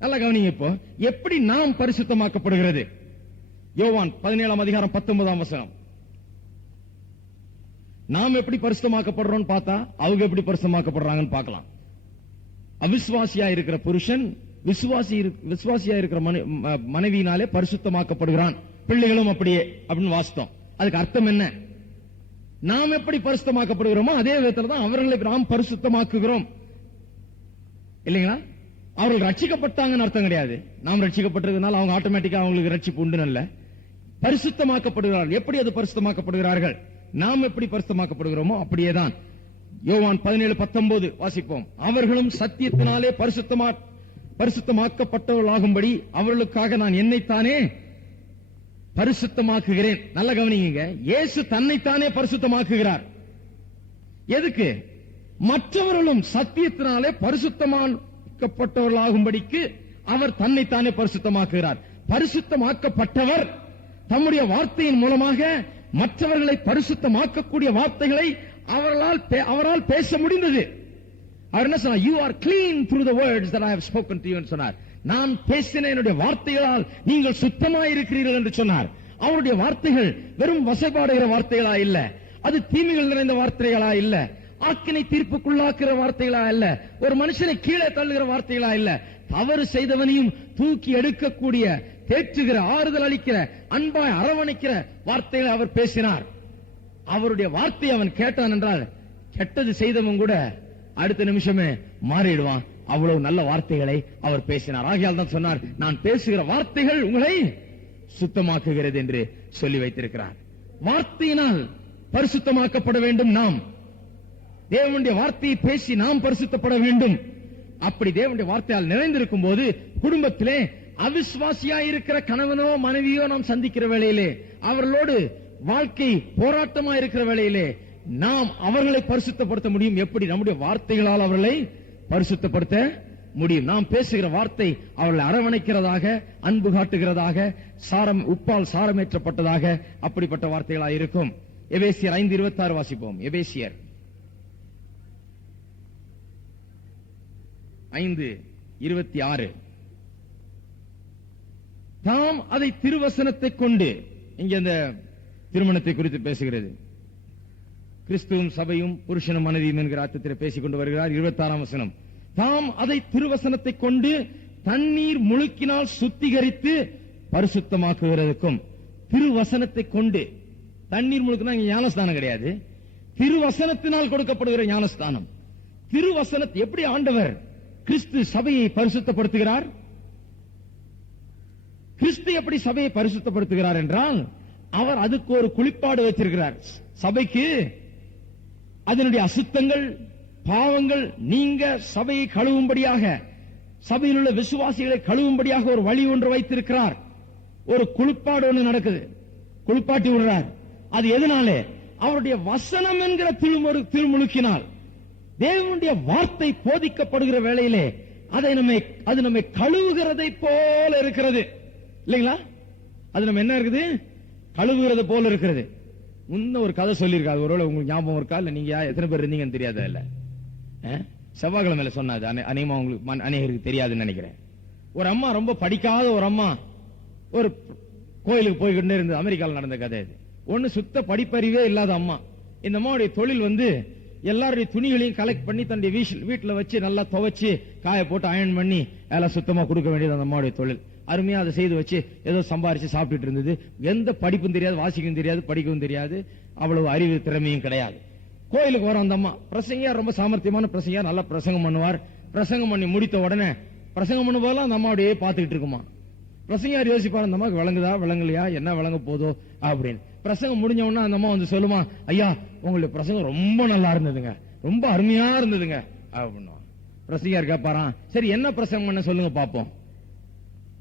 நல்லா கவனிங்க. இப்போ எப்படி நாம் பரிசுத்தமாக்கப்படுகிறது? யோவான் 17ஆம் அதிகாரம் 19ஆம் வசனம். நாம் எப்படி பரிசுத்தமாக்கப்படுறோம் பார்த்தா அவங்க எப்படி பரிசுத்தமாக்கப்படுறாங்கன்னு பார்க்கலாம். அவிசுவாசியா இருக்கிற புருஷன் விசுவாசியா இருக்கிற மனைவியினாலே பரிசுத்தமாக்கப்படுகிறான், பிள்ளைகளும் அப்படியே அப்படின்னு வாசித்தோம். அதுக்கு அர்த்தம் என்ன? நாம் எப்படி பரிசுத்தமாக்கப்படுகிறோமோ அதே விதத்துல தான் அவர்களை நாம் பரிசுத்தமாக்குகிறோம், இல்லைங்களா? அவர்கள் ரட்சிக்கப்பட்டாங்கன்னு அர்த்தம் கிடையாது. நாம் ரட்சிக்கப்பட்டதுனால அவங்க ஆட்டோமேட்டிக்கா அவங்களுக்கு ரட்சிப்பு உண்டு அல்ல. பரிசுத்தமாக்கப்படுகிறார்கள். எப்படி அது பரிசுத்தமாக்கப்படுகிறார்கள்? நாம் எப்படி பரிசுத்தமாக்கப்படுகிறோமோ அப்படியேதான். யோவான் 17:19 வாசிப்போம். அவர்களும் சத்தியத்தினாலே பரிசுத்தமாக்கப்பட்டவர்களாகும்படி அவர்களுக்காக நான் என்னைத்தானே பரிசுத்தமாக்குகிறேன். நல்ல கவனிங்க, இயேசு தன்னைத்தானே பரிசுத்தமாக்குகிறார். எதுக்கு? மற்றவர்களும் சத்தியத்தினாலே பரிசுத்தமாக்கப்பட்டவர்களாகும்படிக்கு அவர் தன்னைத்தானே பரிசுத்தமாக்குகிறார். பரிசுத்தமாக்கப்பட்டவர் தம்முடைய வார்த்தையின் மூலமாக மற்றவர்களை பரிசுத்தமாக்கக்கூடிய வார்த்தைகளை அவரால் பேச முடிந்தது. அவர் என்ன சொன்னார்? You are clean through the words that I have spoken to you என்று சொன்னார். நான் பேசின என்னுடைய வார்த்தைகளால் நீங்கள் சுத்தமாய் இருக்கிறீர்கள் என்று சொன்னார். அவருடைய வார்த்தைகள் வெறும் வசைபாடுகிற வார்த்தைகளா இல்ல, அது தீமைகள் நிறைந்த வார்த்தைகளா இல்ல, ஆக்கினை தீர்ப்புக்குள்ளாக்குற வார்த்தைகளா இல்ல, ஒரு மனுஷனை கீழே தள்ளுகிற வார்த்தைகளா இல்ல, தவறு செய்தவனையும் தூக்கி எடுக்கக்கூடிய, தேற்றுகிற, ஆறுதல் அளிக்கிற, அன்பாய் அரவணைக்கிற வார்த்தைகளை அவர் பேசினார். அவருடைய வார்த்தையை அவன் கேட்டான் என்றால் கெட்டது செய்தவன் கூட அடுத்த நிமிஷமே மாறிடுவான். அவ்வளவு நல்ல வார்த்தைகளை அவர் பேசினார். ஆகையால் தான் சொன்னார், நான் பேசுகிற வார்த்தைகள் உங்களை சுத்தமாக்குகிறது என்று சொல்லி வைத்திருக்கிறார். வார்த்தையினால் பரிசுத்தமாக்கப்பட வேண்டும். நாம் தேவனுடைய வார்த்தையை பேசி நாம் பரிசுத்தப்பட வேண்டும். அப்படி தேவனுடைய வார்த்தையால் நிறைந்திருக்கும் போது குடும்பத்திலே அவிசுவாசியாயிருக்கிற கணவனோ மனைவியோ நாம் சந்திக்கிற வேளையிலே, அவர்களோடு வாழ்க்கை போராட்டமா இருக்கிற வேளையிலே நாம் அவர்களை பரிசுத்தப்படுத்த முடியும். எப்படி? நம்முடைய வார்த்தைகளால் அவர்களை பரிசுத்தப்படுத்த முடியும். நாம் பேசுகிற வார்த்தை அவர்களை அரவணைக்கிறதாக, அன்பு காட்டுகிறதாக, உப்பால் சாரமேற்றப்பட்டதாக, அப்படிப்பட்ட வார்த்தைகளாக இருக்கும். எபேசியர் 5:26 வாசிப்போம். எபேசியர் 5:26. தாம் அதை திருவசனத்தை கொண்டு, இங்க அந்த திருமணத்தை குறித்து பேசுகிறது. கிறிஸ்துவும் சபையும் புருஷனும் மனைவியும் என்கிற அர்த்தத்தில் பேசிக் கொண்டு வருகிறார். 26ஆம் வசனம். தாம் அதை திருவசனத்தை கொண்டு தண்ணீர் முழுக்கினால் சுத்திகரித்து பரிசுத்தமாக்குகிறதுக்கும். திருவசனத்தை கொண்டு தண்ணீர் முழுக்கினா இங்க ஞானஸ்தானம் கிடையாது, திருவசனத்தினால் கொடுக்கப்படுகிற ஞானஸ்தானம். திருவசனத்தை எப்படி ஆண்டவர் கிறிஸ்து சபையை பரிசுத்தப்படுத்துகிறார்? கிறிஸ்து எப்படி சபையை பரிசுத்தப்படுத்துகிறார் என்றால், அவர் அதுக்கு ஒரு குளிப்பாடு வச்சிருக்கிறார். சபைக்கு அதனுடைய அசுத்தங்கள், பாவங்கள் நீங்க சபையை கழுவும்படியாக, சபையில் உள்ள விசுவாசிகளை கழுவும்படியாக ஒரு வழி ஒன்று வைத்திருக்கிறார். ஒரு குளிப்பாடு ஒன்று நடக்குது, குளிப்பாட்டி விடுறார். அது எதனாலே? அவருடைய வசனம் என்கிற திருமுழுக்கினால். தேவனுடைய வார்த்தை போதிக்கப்படுகிற வேளையிலே அது நம்மை கழுவுகிறதை போல இருக்கிறது, இல்லைங்களா? அது நம்ம என்ன இருக்குது? கழுவுகிறது போல இருக்கிறது. முன்ன ஒரு கதை சொல்லியிருக்காது, ஒருவேளை உங்களுக்கு ஞாபகம் இருக்கா? இல்ல நீங்க எத்தனை பேர் இருந்தீங்கன்னு தெரியாத இல்ல, செவ்வாய்க்கிழமையில சொன்னாது. அநேகமா உங்களுக்கு அநேகருக்கு தெரியாதுன்னு நினைக்கிறேன். ஒரு அம்மா, ரொம்ப படிக்காத ஒரு அம்மா, ஒரு கோயிலுக்கு போய்கிட்டே இருந்தது. அமெரிக்காவில் நடந்த கதை இது. ஒன்னு சுத்த படிப்பறிவே இல்லாத அம்மா. இந்த அம்மாவுடைய தொழில் எல்லாருடைய துணிகளையும் கலெக்ட் பண்ணி தன்னுடைய வீட்டுல வச்சு நல்லா துவைச்சு காய போட்டு அயன் பண்ணி எல்லாம் சுத்தமா கொடுக்க வேண்டியது அந்த அம்மாவுடைய தொழில். அருமையா அதை செய்து வச்சு ஏதோ சம்பாரிச்சு சாப்பிட்டுட்டு இருந்தது. எந்த படிப்பும் தெரியாது, வாசிக்கவும் தெரியாது, படிக்கவும் தெரியாது, அவ்வளவு அறிவு திறமையும் கிடையாது. கோயிலுக்கு வர அந்த அம்மா பிரசங்கியார், ரொம்ப சாமர்த்தியமான பிரசங்கியார், நல்லா பிரசங்கம் பண்ணுவார். பிரசங்கம் பண்ணி முடித்த உடனே பிரசங்கம் பண்ணும்போதெல்லாம் அந்த அம்மாவுடைய பாத்துக்கிட்டு இருக்குமா. பிரசங்கியார் யோசிப்பார், அந்த அம்மாவுக்கு விளங்குதா விளங்கலையா, என்ன விளங்க போதோ அப்படின்னு. பிரசங்கம் முடிஞ்ச உடனே அந்த அம்மா சொல்லுமா, ஐயா உங்களுடைய பிரசங்கம் ரொம்ப நல்லா இருந்ததுங்க, ரொம்ப அருமையா இருந்ததுங்க அப்படின்னு. பிரசங்கியார் கேட்பாராம், சரி என்ன பிரசங்கம் பண்ண சொல்லுங்க பாப்போம்,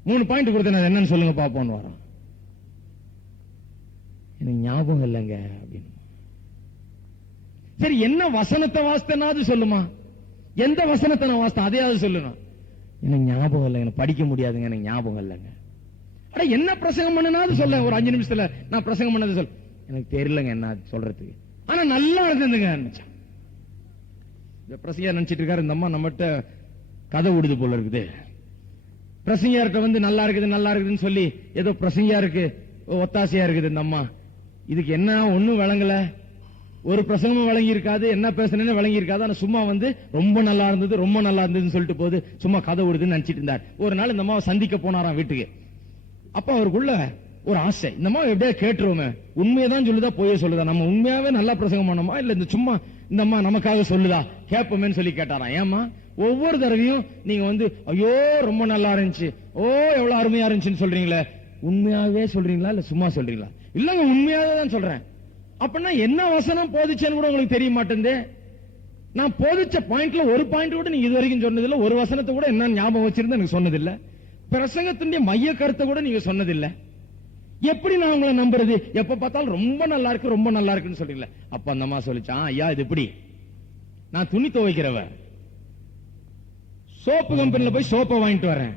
3 பாயிண்ட் கொடுத்தேன், என்னன்னு சொல்லுங்க பாப்போம்னு வரான். எனக்கு ஞாபகம் இல்லைங்க அப்படின்னு. சரி என்ன வசனத்தை வாசித்தனாவது சொல்லுமா, எந்த வசனத்தை நான் வாசித்தேன் அதையாவது சொல்லணும். எனக்கு ஞாபகம் இல்லை, எனக்கு படிக்க முடியாதுங்க, எனக்கு ஞாபகம் இல்லைங்க. அட என்ன பிரசங்கம் பண்ணனாவது சொல்ல, ஒரு 5 நிமிஷத்துல நான் பிரசங்கம் பண்ணது சொல். எனக்கு தெரியலங்க என்ன சொல்றதுக்கு, ஆனா நல்லா இருந்ததுங்க. பிரசங்கியார் நினைச்சிட்டு இருக்காரு, இந்த அம்மா நம்மகிட்ட கதை விடுது போல இருக்குது. பிரசங்கியார்கிட்ட நல்லா இருக்குது நல்லா இருக்குதுன்னு சொல்லி ஏதோ பிரசங்கியாருக்கு ஒத்தாசையா இருக்குது இந்த அம்மா. இதுக்கு என்ன ஒண்ணும் விளங்கல, ஒரு பிரசங்கமும் வழங்கி இருக்காது, என்ன பேசணும்னு வழங்கி இருக்காது. ஆனா சும்மா வந்து ரொம்ப நல்லா இருந்தது, ரொம்ப நல்லா இருந்ததுன்னு சொல்லிட்டு போது சும்மா கதை விடுதுன்னு நினைச்சிட்டு இருந்தார். ஒரு நாள் இந்த அம்மாவை சந்திக்க போனாராம் வீட்டுக்கு. அப்ப அவருக்குள்ள ஒரு ஆசை, இந்த அம்மா எப்படியா கேட்டுருவோமே, உண்மையதான் சொல்லுதா பொய்ய சொல்லுதா, நம்ம உண்மையாவே நல்லா பிரசங்கம் பண்ணோமா இல்ல இந்த சும்மா இந்த அம்மா நமக்காக சொல்லுதா கேட்போமேன்னு சொல்லி கேட்டாராம். ஏமா ஒவ்வொரு தடவையும் நீங்க வந்து ஐயோ ரொம்ப நல்லா இருந்துச்சு, ஓ எவ்வளவு அருமையா இருந்துச்சுன்னு சொல்றீங்களே, உண்மையாவே சொல்றீங்களா இல்ல சும்மா சொல்றீங்களா? இல்லங்க உண்மையாவே தான் சொல்றேன். அப்படின்னா என்ன வசனம் போதிச்சேன்னு கூட உங்களுக்கு தெரிய மாட்டேங்குது. நான் போதிச்ச பாயிண்ட்ல ஒரு பாயிண்ட் கூட நீங்க இது வரைக்கும் சொன்னதில்லை, ஒரு வசனத்தை கூட என்ன ஞாபகம் வச்சிருந்து எனக்கு சொன்னதில்லை, பிரசங்கத்தினுடைய மைய கருத்தை கூட நீங்க சொன்னதில்லை. எப்படி நான் உங்களை நம்புறது? எப்ப பார்த்தாலும் ரொம்ப நல்லா இருக்கு ரொம்ப நல்லா இருக்குன்னு சொல்றீங்களா? அப்ப அந்த அம்மா சொல்லிச்சான், ஐயா இது இப்படி, நான் துணி துவைக்கிறவ, சோப்பு கம்பெனில போய் சோப்பை வாங்கிட்டு வரேன்,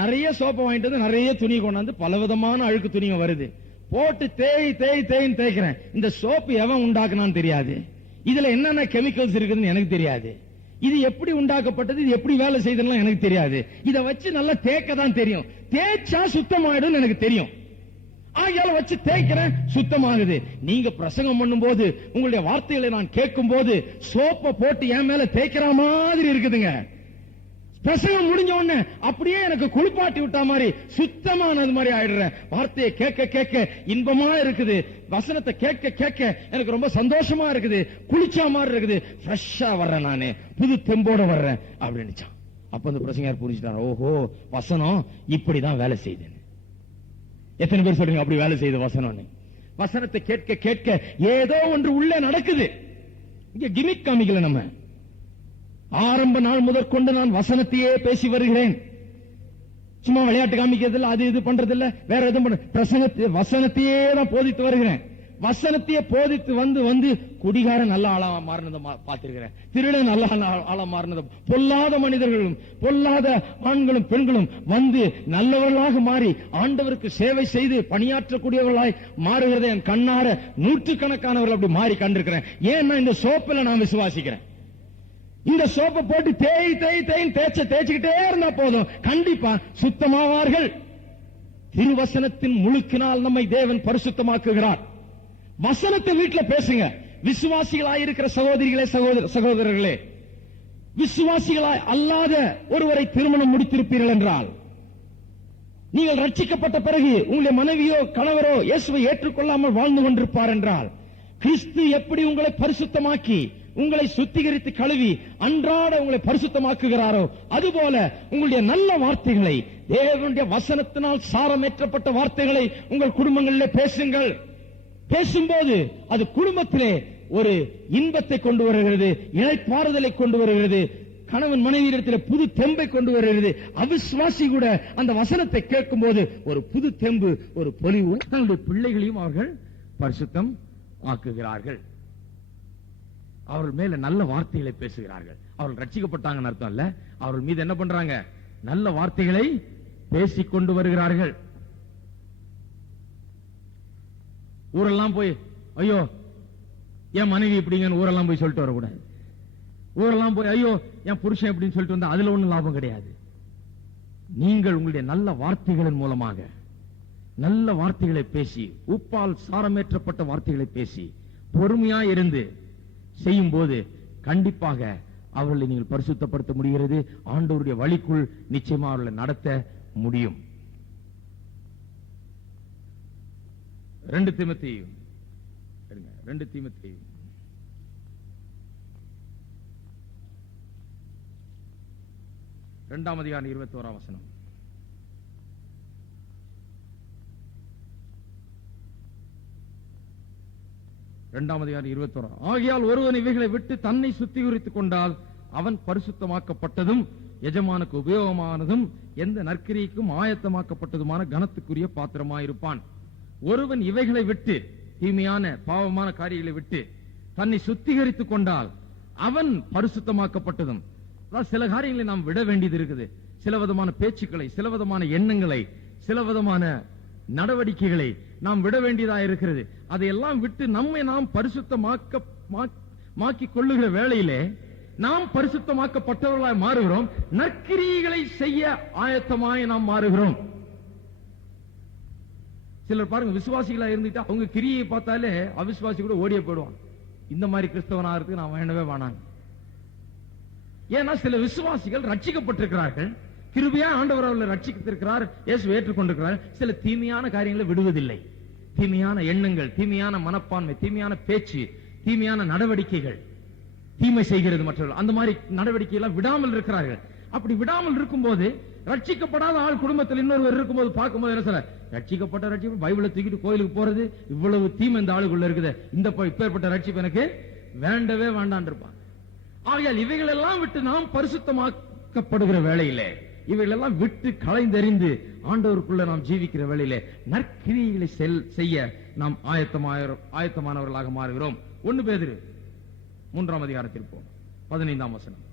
நிறைய சோப்பை வாங்கிட்டு வந்து நிறைய துணி கொண்டாந்து பலவிதமான அழுக்கு துணிங்க வருது, போட்டு தேய் தேய் தேய்ன்னு தேய்க்கிறேன். இந்த சோப்பு எவன் உண்டாக்குனான்னு தெரியாது, இதுல என்னென்ன கெமிக்கல்ஸ் இருக்குதுன்னு எனக்கு தெரியாது, இது எப்படி உண்டாக்கப்பட்டது, இது எப்படி வேலை செய்யுதுன்னு எனக்கு தெரியாது, இதை வச்சு நல்லா தேய்க்க தான் தெரியும், தேய்ச்சா சுத்தமாயிடும் எனக்கு தெரியும், ஆகியால வச்சு தேய்க்கிறேன் சுத்தமாகுது. நீங்க பிரசங்கம் பண்ணும் போது உங்களுடைய வார்த்தைகளை நான் கேட்கும் போது சோப்பை போட்டு என் மேல தேய்க்கிற மாதிரி இருக்குதுங்க. பிரசங்கம் முடிஞ்ச உடனே அப்படியே எனக்கு குளிப்பாட்டி விட்டா மாதிரி சுத்தமானது மாதிரி ஆயிடுறேன். வார்த்தையை கேட்க கேட்க இன்பமா இருக்குது, வசனத்தை கேட்க கேட்க எனக்கு ரொம்ப சந்தோஷமா இருக்குது, குளிச்சா மாதிரி இருக்குது, ஃப்ரெஷ்ஷா வர்றேன், நானு புது தெம்போட வர்றேன் அப்படின்னு. அப்ப அந்த பிரசங்கர் புரிஞ்சுட்டார், ஓஹோ வசனம் இப்படிதான் வேலை செய்யுது. எத்தனை பேர் சொல்றீங்க அப்படி வேலை செய்த வசனம்? வசனத்தை கேட்க கேட்க ஏதோ ஒன்று உள்ளே நடக்குது. இங்க கிமிக் காமிக்கல, நம்ம ஆரம்ப நாள் முதற்கொண்டு நான் வசனத்தையே பேசி வருகிறேன். சும்மா விளையாட்டு காமிக்கிறது அது இது பண்றது இல்ல, வேற எதுவும் பண்ண, பிரசங்கத்தை வசனத்தையே தான் போதித்து வருகிறேன். வசனத்தையே போதித்து வந்து வந்து குடிகார நல்ல ஆளா மாறினதை பார்த்திருக்கிறேன், திருடன் நல்ல ஆளா மாறினது, பொல்லாத மனிதர்களும் பொல்லாத ஆண்களும் பெண்களும் வந்து நல்லவர்களாக மாறி ஆண்டவருக்கு சேவை செய்து பணியாற்றக்கூடியவர்களாய் மாறுகிறதை என் கண்ணார நூற்றுக்கணக்கானவர்கள் அப்படி மாறி கண்டிருக்கிறேன். ஏன்னா இந்த சோப்பில் நான் விசுவாசிக்கிறேன். இந்த சோப்பை போட்டு தேய் தேய் தேய் தேய்ச்சிக்கிட்டே இருந்தா போதும், கண்டிப்பா சுத்தமாவார்கள். திருவசனத்தின் முழுக்கினால் நம்மை தேவன் பரிசுத்தமாக்குகிறார். வசனத்தை வீட்டில் பேசுங்க. விசுவாசிகளாயிருக்கிற சகோதரிகளே சகோதரர்களே, விசுவாசிகளாய் அல்லாத ஒருவரை திருமணம் முடித்திருப்பீர்கள் என்றால், நீங்கள் ரட்சிக்கப்பட்ட பிறகு உங்களுடைய மனைவியோ கணவரோ இயேசுவை ஏற்றுக்கொள்ளாமல் வாழ்ந்து கொண்டிருப்பார் என்றால், கிறிஸ்து எப்படி உங்களை பரிசுத்தமாக்கி உங்களை சுத்திகரித்து கழுவி அன்றாட உங்களை பரிசுத்தமாக்குகிறாரோ, அதுபோல உங்களுடைய நல்ல வார்த்தைகளை, தேவனுடைய வசனத்தினால் சாரமேற்றப்பட்ட வார்த்தைகளை உங்கள் குடும்பங்களிலே பேசுங்கள். பேசும்போது அது குடும்பத்திலே ஒரு இன்பத்தை கொண்டு வருகிறது, இளைப்பாறுதலை கொண்டு வருகிறது, கணவன் மனைவியிடத்தில் புது தெம்பை கொண்டு வருகிறது. அவிசுவாசி கூட அந்த வசனத்தை கேட்கும் போது ஒரு புது தெம்பு, ஒரு பொலிவு. தன்னுடைய பிள்ளைகளையும் அவர்கள் பரிசுத்தம் ஆக்குகிறார்கள். அவர்கள் மேல நல்ல வார்த்தைகளை பேசுகிறார்கள். அவர்கள் ரட்சிக்கப்பட்டாங்கன்னு அர்த்தம் இல்ல, அவர்கள் மீது என்ன பண்றாங்க? நல்ல வார்த்தைகளை பேசிக் கொண்டு வருகிறார்கள். ஊரெல்லாம் போய் ஐயோ என் மனைவி இப்படிங்கன்னு ஊரெல்லாம் போய் சொல்லிட்டு வரக்கூடாது. ஊரெல்லாம் போய் ஐயோ என் புருஷன் எப்படின்னு சொல்லிட்டு வந்தா அதுல ஒண்ணும் லாபம் கிடையாது. நீங்கள் உங்களுடைய நல்ல வார்த்தைகளின் மூலமாக நல்ல வார்த்தைகளை பேசி, உப்பால் சாரமேற்றப்பட்ட வார்த்தைகளை பேசி பொறுமையா இருந்து செய்யும் போது கண்டிப்பாக அவர்களை நீங்கள் பரிசுத்தப்படுத்த முடிகிறது. ஆண்டவருடைய வழிக்குள் நிச்சயமா அவர்களை நடத்த முடியும். 2 தீமோத்தேயு 2 அதிகாரம் 21 வசனம். அதிகாரம் 21. ஆகையால் ஒருவன் இவைகளை விட்டு தன்னை சுத்திகரித்துக் கொண்டால் அவன் பரிசுத்தமாக்கப்பட்டதும் எஜமானுக்கு உபயோகமானதும் எந்த நற்கிரிக்கும் ஆயத்தமாக்கப்பட்டதுமான கனத்துக்குரிய பாத்திரமாயிருப்பான். ஒருவன் இவைகளை விட்டு, தீமையான பாவமான காரியங்களை விட்டு தன்னை சுத்திகரித்துக் கொண்டால் அவன் பரிசுத்தமாக்கப்பட்டதும். சில காரியங்களை நாம் விட வேண்டியது இருக்குது. சில விதமான பேச்சுக்களை, சில விதமான எண்ணங்களை, சில விதமான நடவடிக்கைகளை நாம் விட வேண்டியதாக இருக்கிறது. அதையெல்லாம் விட்டு நம்மை நாம் பரிசுத்தமாக்கிக் கொள்ளுகிற வேளையிலே நாம் பரிசுத்தமாக்கப்பட்டவர்களாய் மாறுகிறோம். நற்கிரியைகளை செய்ய ஆயத்தமாய் நாம் மாறுகிறோம். சிலர் பாருங்க, விசுவாசிகளா இருந்துட்டு அவங்க கிரியை பார்த்தாலே அவிசுவாசி கூட ஓடிய போயிடுவான். இந்த மாதிரி கிறிஸ்தவனாகிறதுக்கு நான் வேண்டவே வேணாங்க. ஏன்னா சில விசுவாசிகள் ரட்சிக்கப்பட்டிருக்கிறார்கள், கிருபையா ஆண்டவர் அவர்களை ரட்சித்திருக்கிறார், இயேசு ஏற்றுக்கொண்டிருக்கிறார். சில தீமையான காரியங்களை விடுவதில்லை. தீமையான எண்ணங்கள், தீமையான மனப்பான்மை, தீமையான பேச்சு, தீமையான நடவடிக்கைகள், தீமை செய்கிறது மற்றவர்கள், அந்த மாதிரி நடவடிக்கை எல்லாம் விடாமல் இருக்கிறார்கள். அப்படி விடாமல் இருக்கும்போது ரட்சிக்கப்படாத ஆள் குடும்பத்தில் இன்னொருவர் இருக்கும்போது பார்க்கும்போது என்ன சொல்ல, ரட்சிக்கப்பட்ட ரட்சிப்பு பைபிளை தூக்கிட்டு கோயிலுக்கு போறது, இவ்வளவு தீமை இந்த ஆளுக்குள்ள இருக்குது, இந்த இப்பேற்பட்ட ரட்சிப்பு எனக்கு வேண்டவே வேண்டான் இருப்பான். ஆகையால் இவைகள் எல்லாம் விட்டு நாம் பரிசுத்தமாக்கப்படுகிற வேளையிலே, இவைகள் எல்லாம் விட்டு களைந்தெறிந்து ஆண்டவருக்குள்ள நாம் ஜீவிக்கிற வேளையிலே நற்கிரியைகளை செய்ய நாம் ஆயத்தமானவர்களாக மாறுகிறோம். 1 பேதுரு 3ஆம் அதிகாரத்தில் போம் 15ஆம் வசனம்.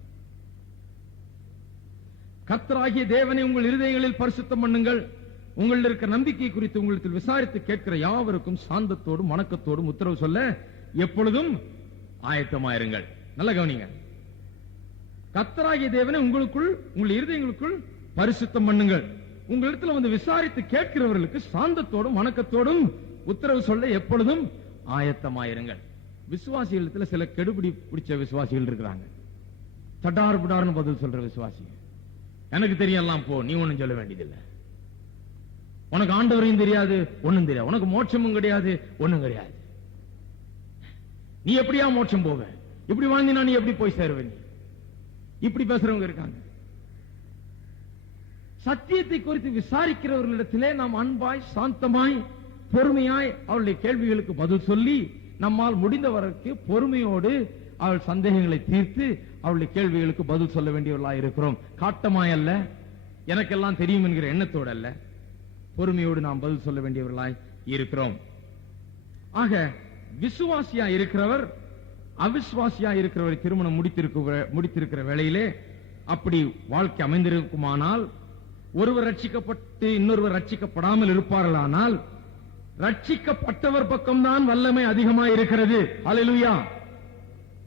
கர்த்தராகிய தேவனை உங்கள் இருதயங்களில் பரிசுத்தம் பண்ணுங்கள், உங்களில் இருக்கிற நம்பிக்கை குறித்து உங்களிடத்தில் விசாரித்து கேட்கிற யாவருக்கும் சாந்தத்தோடும் வணக்கத்தோடும் உத்தரவு சொல்ல எப்பொழுதும் ஆயத்தமாயிருங்கள். நல்ல கவனிங்க. கர்த்தராகிய தேவனை உங்களுக்குள், உங்கள் இருதயங்களுக்குள் பரிசுத்தம் பண்ணுங்கள், உங்களிடத்தில் வந்து விசாரித்து கேட்கிறவர்களுக்கு சாந்தத்தோடும் வணக்கத்தோடும் உத்தரவு சொல்ல எப்பொழுதும் ஆயத்தமாயிருங்கள். விசுவாசிகளிடத்தில் சில கெடுபிடி பிடிச்ச விசுவாசிகள் இருக்கிறாங்க. தட்டார் புடார்னு பதில் சொல்ற விசுவாசிகள். எனக்கு தெரியலாம் போ, நீ ஒண்ணும் சொல்ல வேண்டியதில்லை, உனக்கு ஆண்டவரையும் தெரியாது, ஒண்ணும் தெரியாது, உனக்கு மோட்சமும் கிடையாது, ஒண்ணும் கிடையாது, நீ எப்படியா மோட்சம் போவ, இப்படி வாழ்ந்தினா நீ எப்படி போய் சேருவ, நீ இப்படி பேசுறவங்க இருக்காங்க. சத்தியத்தை குறித்து விசாரிக்கிறவர்களிடத்திலே நாம் அன்பாய், சாந்தமாய், பொறுமையாய் அவருடைய கேள்விகளுக்கு பதில் சொல்லி நம்மால் முடிந்தவருக்கு பொறுமையோடு அவள் சந்தேகங்களை தீர்த்து அவளுடைய கேள்விகளுக்கு பதில் சொல்ல வேண்டியவர்களாக இருக்கிறோம். காட்டமாய் அல்ல, எனக்கெல்லாம் தெரியும் என்கிற எண்ணத்தோடு அல்ல, பொறுமையோடு நாம் பதில் சொல்ல வேண்டியவர்களாய் இருக்கிறோம். ஆக விசுவாசியா இருக்கிறவர் அவிசுவாசியா இருக்கிறவரை திருமணம் முடித்திருக்கிற வேளையிலே அப்படி வாழ்க்கை அமைந்திருக்குமானால், ஒருவர் ரட்சிக்கப்பட்டு இன்னொருவர் ரட்சிக்கப்படாமல் இருப்பார்களானால், ரட்சிக்கப்பட்டவர் பக்கம்தான் வல்லமை அதிகமாக இருக்கிறது. அல்லேலூயா.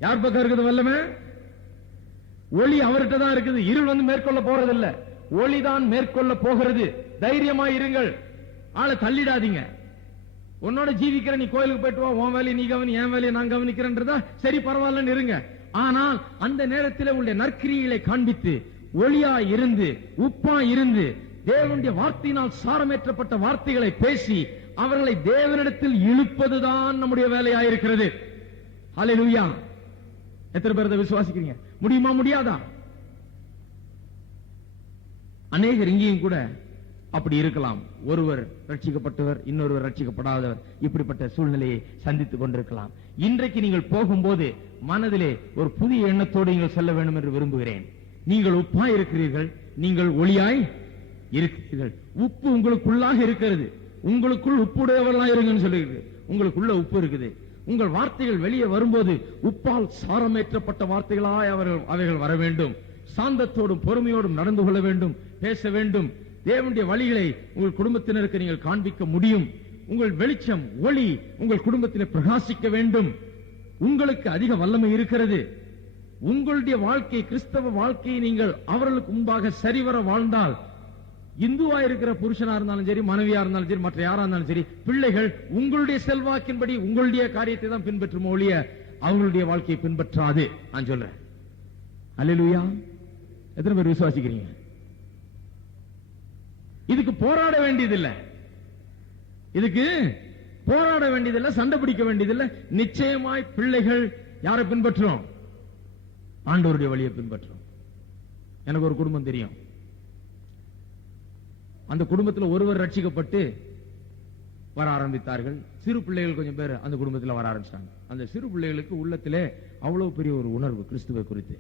யார் பக்கம் இருக்குது வல்லமை? ஒளி அவர்கிட்ட தான் இருக்குது. இருள் வந்து மேற்கொள்ள போறதில்ல, ஒளிதான் மேற்கொள்ள போகிறது. தைரியமா இருங்கள், ஆளை தள்ளிடாதீங்க. உன்னோட ஜீவிக்கிற நீ கோயிலுக்கு போயிட்டு வா, உன் வேலையை நீ கவனி, என் வேலையை நான் கவனிக்கிறேன்றதா சரி, பரவாயில்லன்னு இருங்க. ஆனால் அந்த நேரத்தில் உள்ள நற்கிரிகளை காண்பித்து ஒளியா இருந்து உப்பா இருந்து தேவனுடைய வார்த்தையினால் சாரமேற்றப்பட்ட வார்த்தைகளை பேசி அவர்களை தேவனிடத்தில் இழுப்பதுதான் நம்முடைய வேலையாயிருக்கிறது. ஹல்லேலூயா. எத்தனை பேர் அதை விசுவாசிக்கிறீங்க? முடியுமா, முடியாதா? அநேகர் இங்கேயும் கூட அப்படி இருக்கலாம். ஒருவர் ரட்சிக்கப்பட்டவர், இன்னொருவர் ரட்சிக்கப்படாதவர், இப்படிப்பட்ட சூழ்நிலையை சந்தித்துக் கொண்டிருக்கலாம். இன்றைக்கு நீங்கள் போகும்போது மனதிலே ஒரு புதிய எண்ணத்தோடு நீங்கள் செல்ல வேண்டும் என்று விரும்புகிறேன். நீங்கள் உப்பாய் இருக்கிறீர்கள், நீங்கள் ஒளியாய் இருக்கிறீர்கள். உப்பு உங்களுக்குள்ளாக இருக்கிறது. உங்களுக்குள் உப்புடையவர்களாக இருங்கன்னு சொல்லுகிறது. உங்களுக்குள்ள உப்பு இருக்குது. உங்கள் வார்த்தைகள் வெளியே வரும்போது உப்பால் சாரமேற்றப்பட்ட வார்த்தைகளாய் அவைகள் வர வேண்டும். சாந்தத்தோடும் பொறுமையோடும் நடந்து கொள்ள வேண்டும், பேச வேண்டும். தேவனுடைய வழிகளை உங்கள் குடும்பத்தினருக்கு நீங்கள் காண்பிக்க முடியும். உங்கள் வெளிச்சம், ஒளி உங்கள் குடும்பத்திலே பிரகாசிக்க வேண்டும். உங்களுக்கு அதிக வல்லமை இருக்கிறது. உங்களுடைய வாழ்க்கை, கிறிஸ்தவ வாழ்க்கையை நீங்கள் அவர்களுக்கு முன்பாக சரிவர வாழ்ந்தால், இந்துவா இருக்கிற புருஷனா இருந்தாலும் சரி, மனைவியா இருந்தாலும் சரி, மற்ற யாரா இருந்தாலும் சரி, பிள்ளைகள் உங்களுடைய செல்வாக்கின்படி உங்களுடைய காரியத்தை தான் பின்பற்றும் ஒழிய அவங்களுடைய வாழ்க்கையை பின்பற்றாது. நான் சொல்றேன். அல்லேலூயா. எத்தனை பேர் விசுவாசிக்கிறீங்க? இதுக்கு போராட வேண்டியதில்லை, இதுக்கு போராட வேண்டியதில்லை, சண்டை பிடிக்க வேண்டியதில்லை. நிச்சயமாய் பிள்ளைகள் யாரை பின்பற்றும்? ஆண்டவருடைய வழியை பின்பற்றும். எனக்கு ஒரு குடும்பம் தெரியும். அந்த குடும்பத்தில் ஒருவர் ரட்சிக்கப்பட்டு வர ஆரம்பித்தார்கள். சிறு பிள்ளைகள் கொஞ்சம் பேர் அந்த குடும்பத்தில் வர ஆரம்பிச்சாங்க. அந்த சிறு பிள்ளைகளுக்கு உள்ளத்திலே அவ்வளவு பெரிய ஒரு உணர்வு கிறிஸ்துவை குறித்து.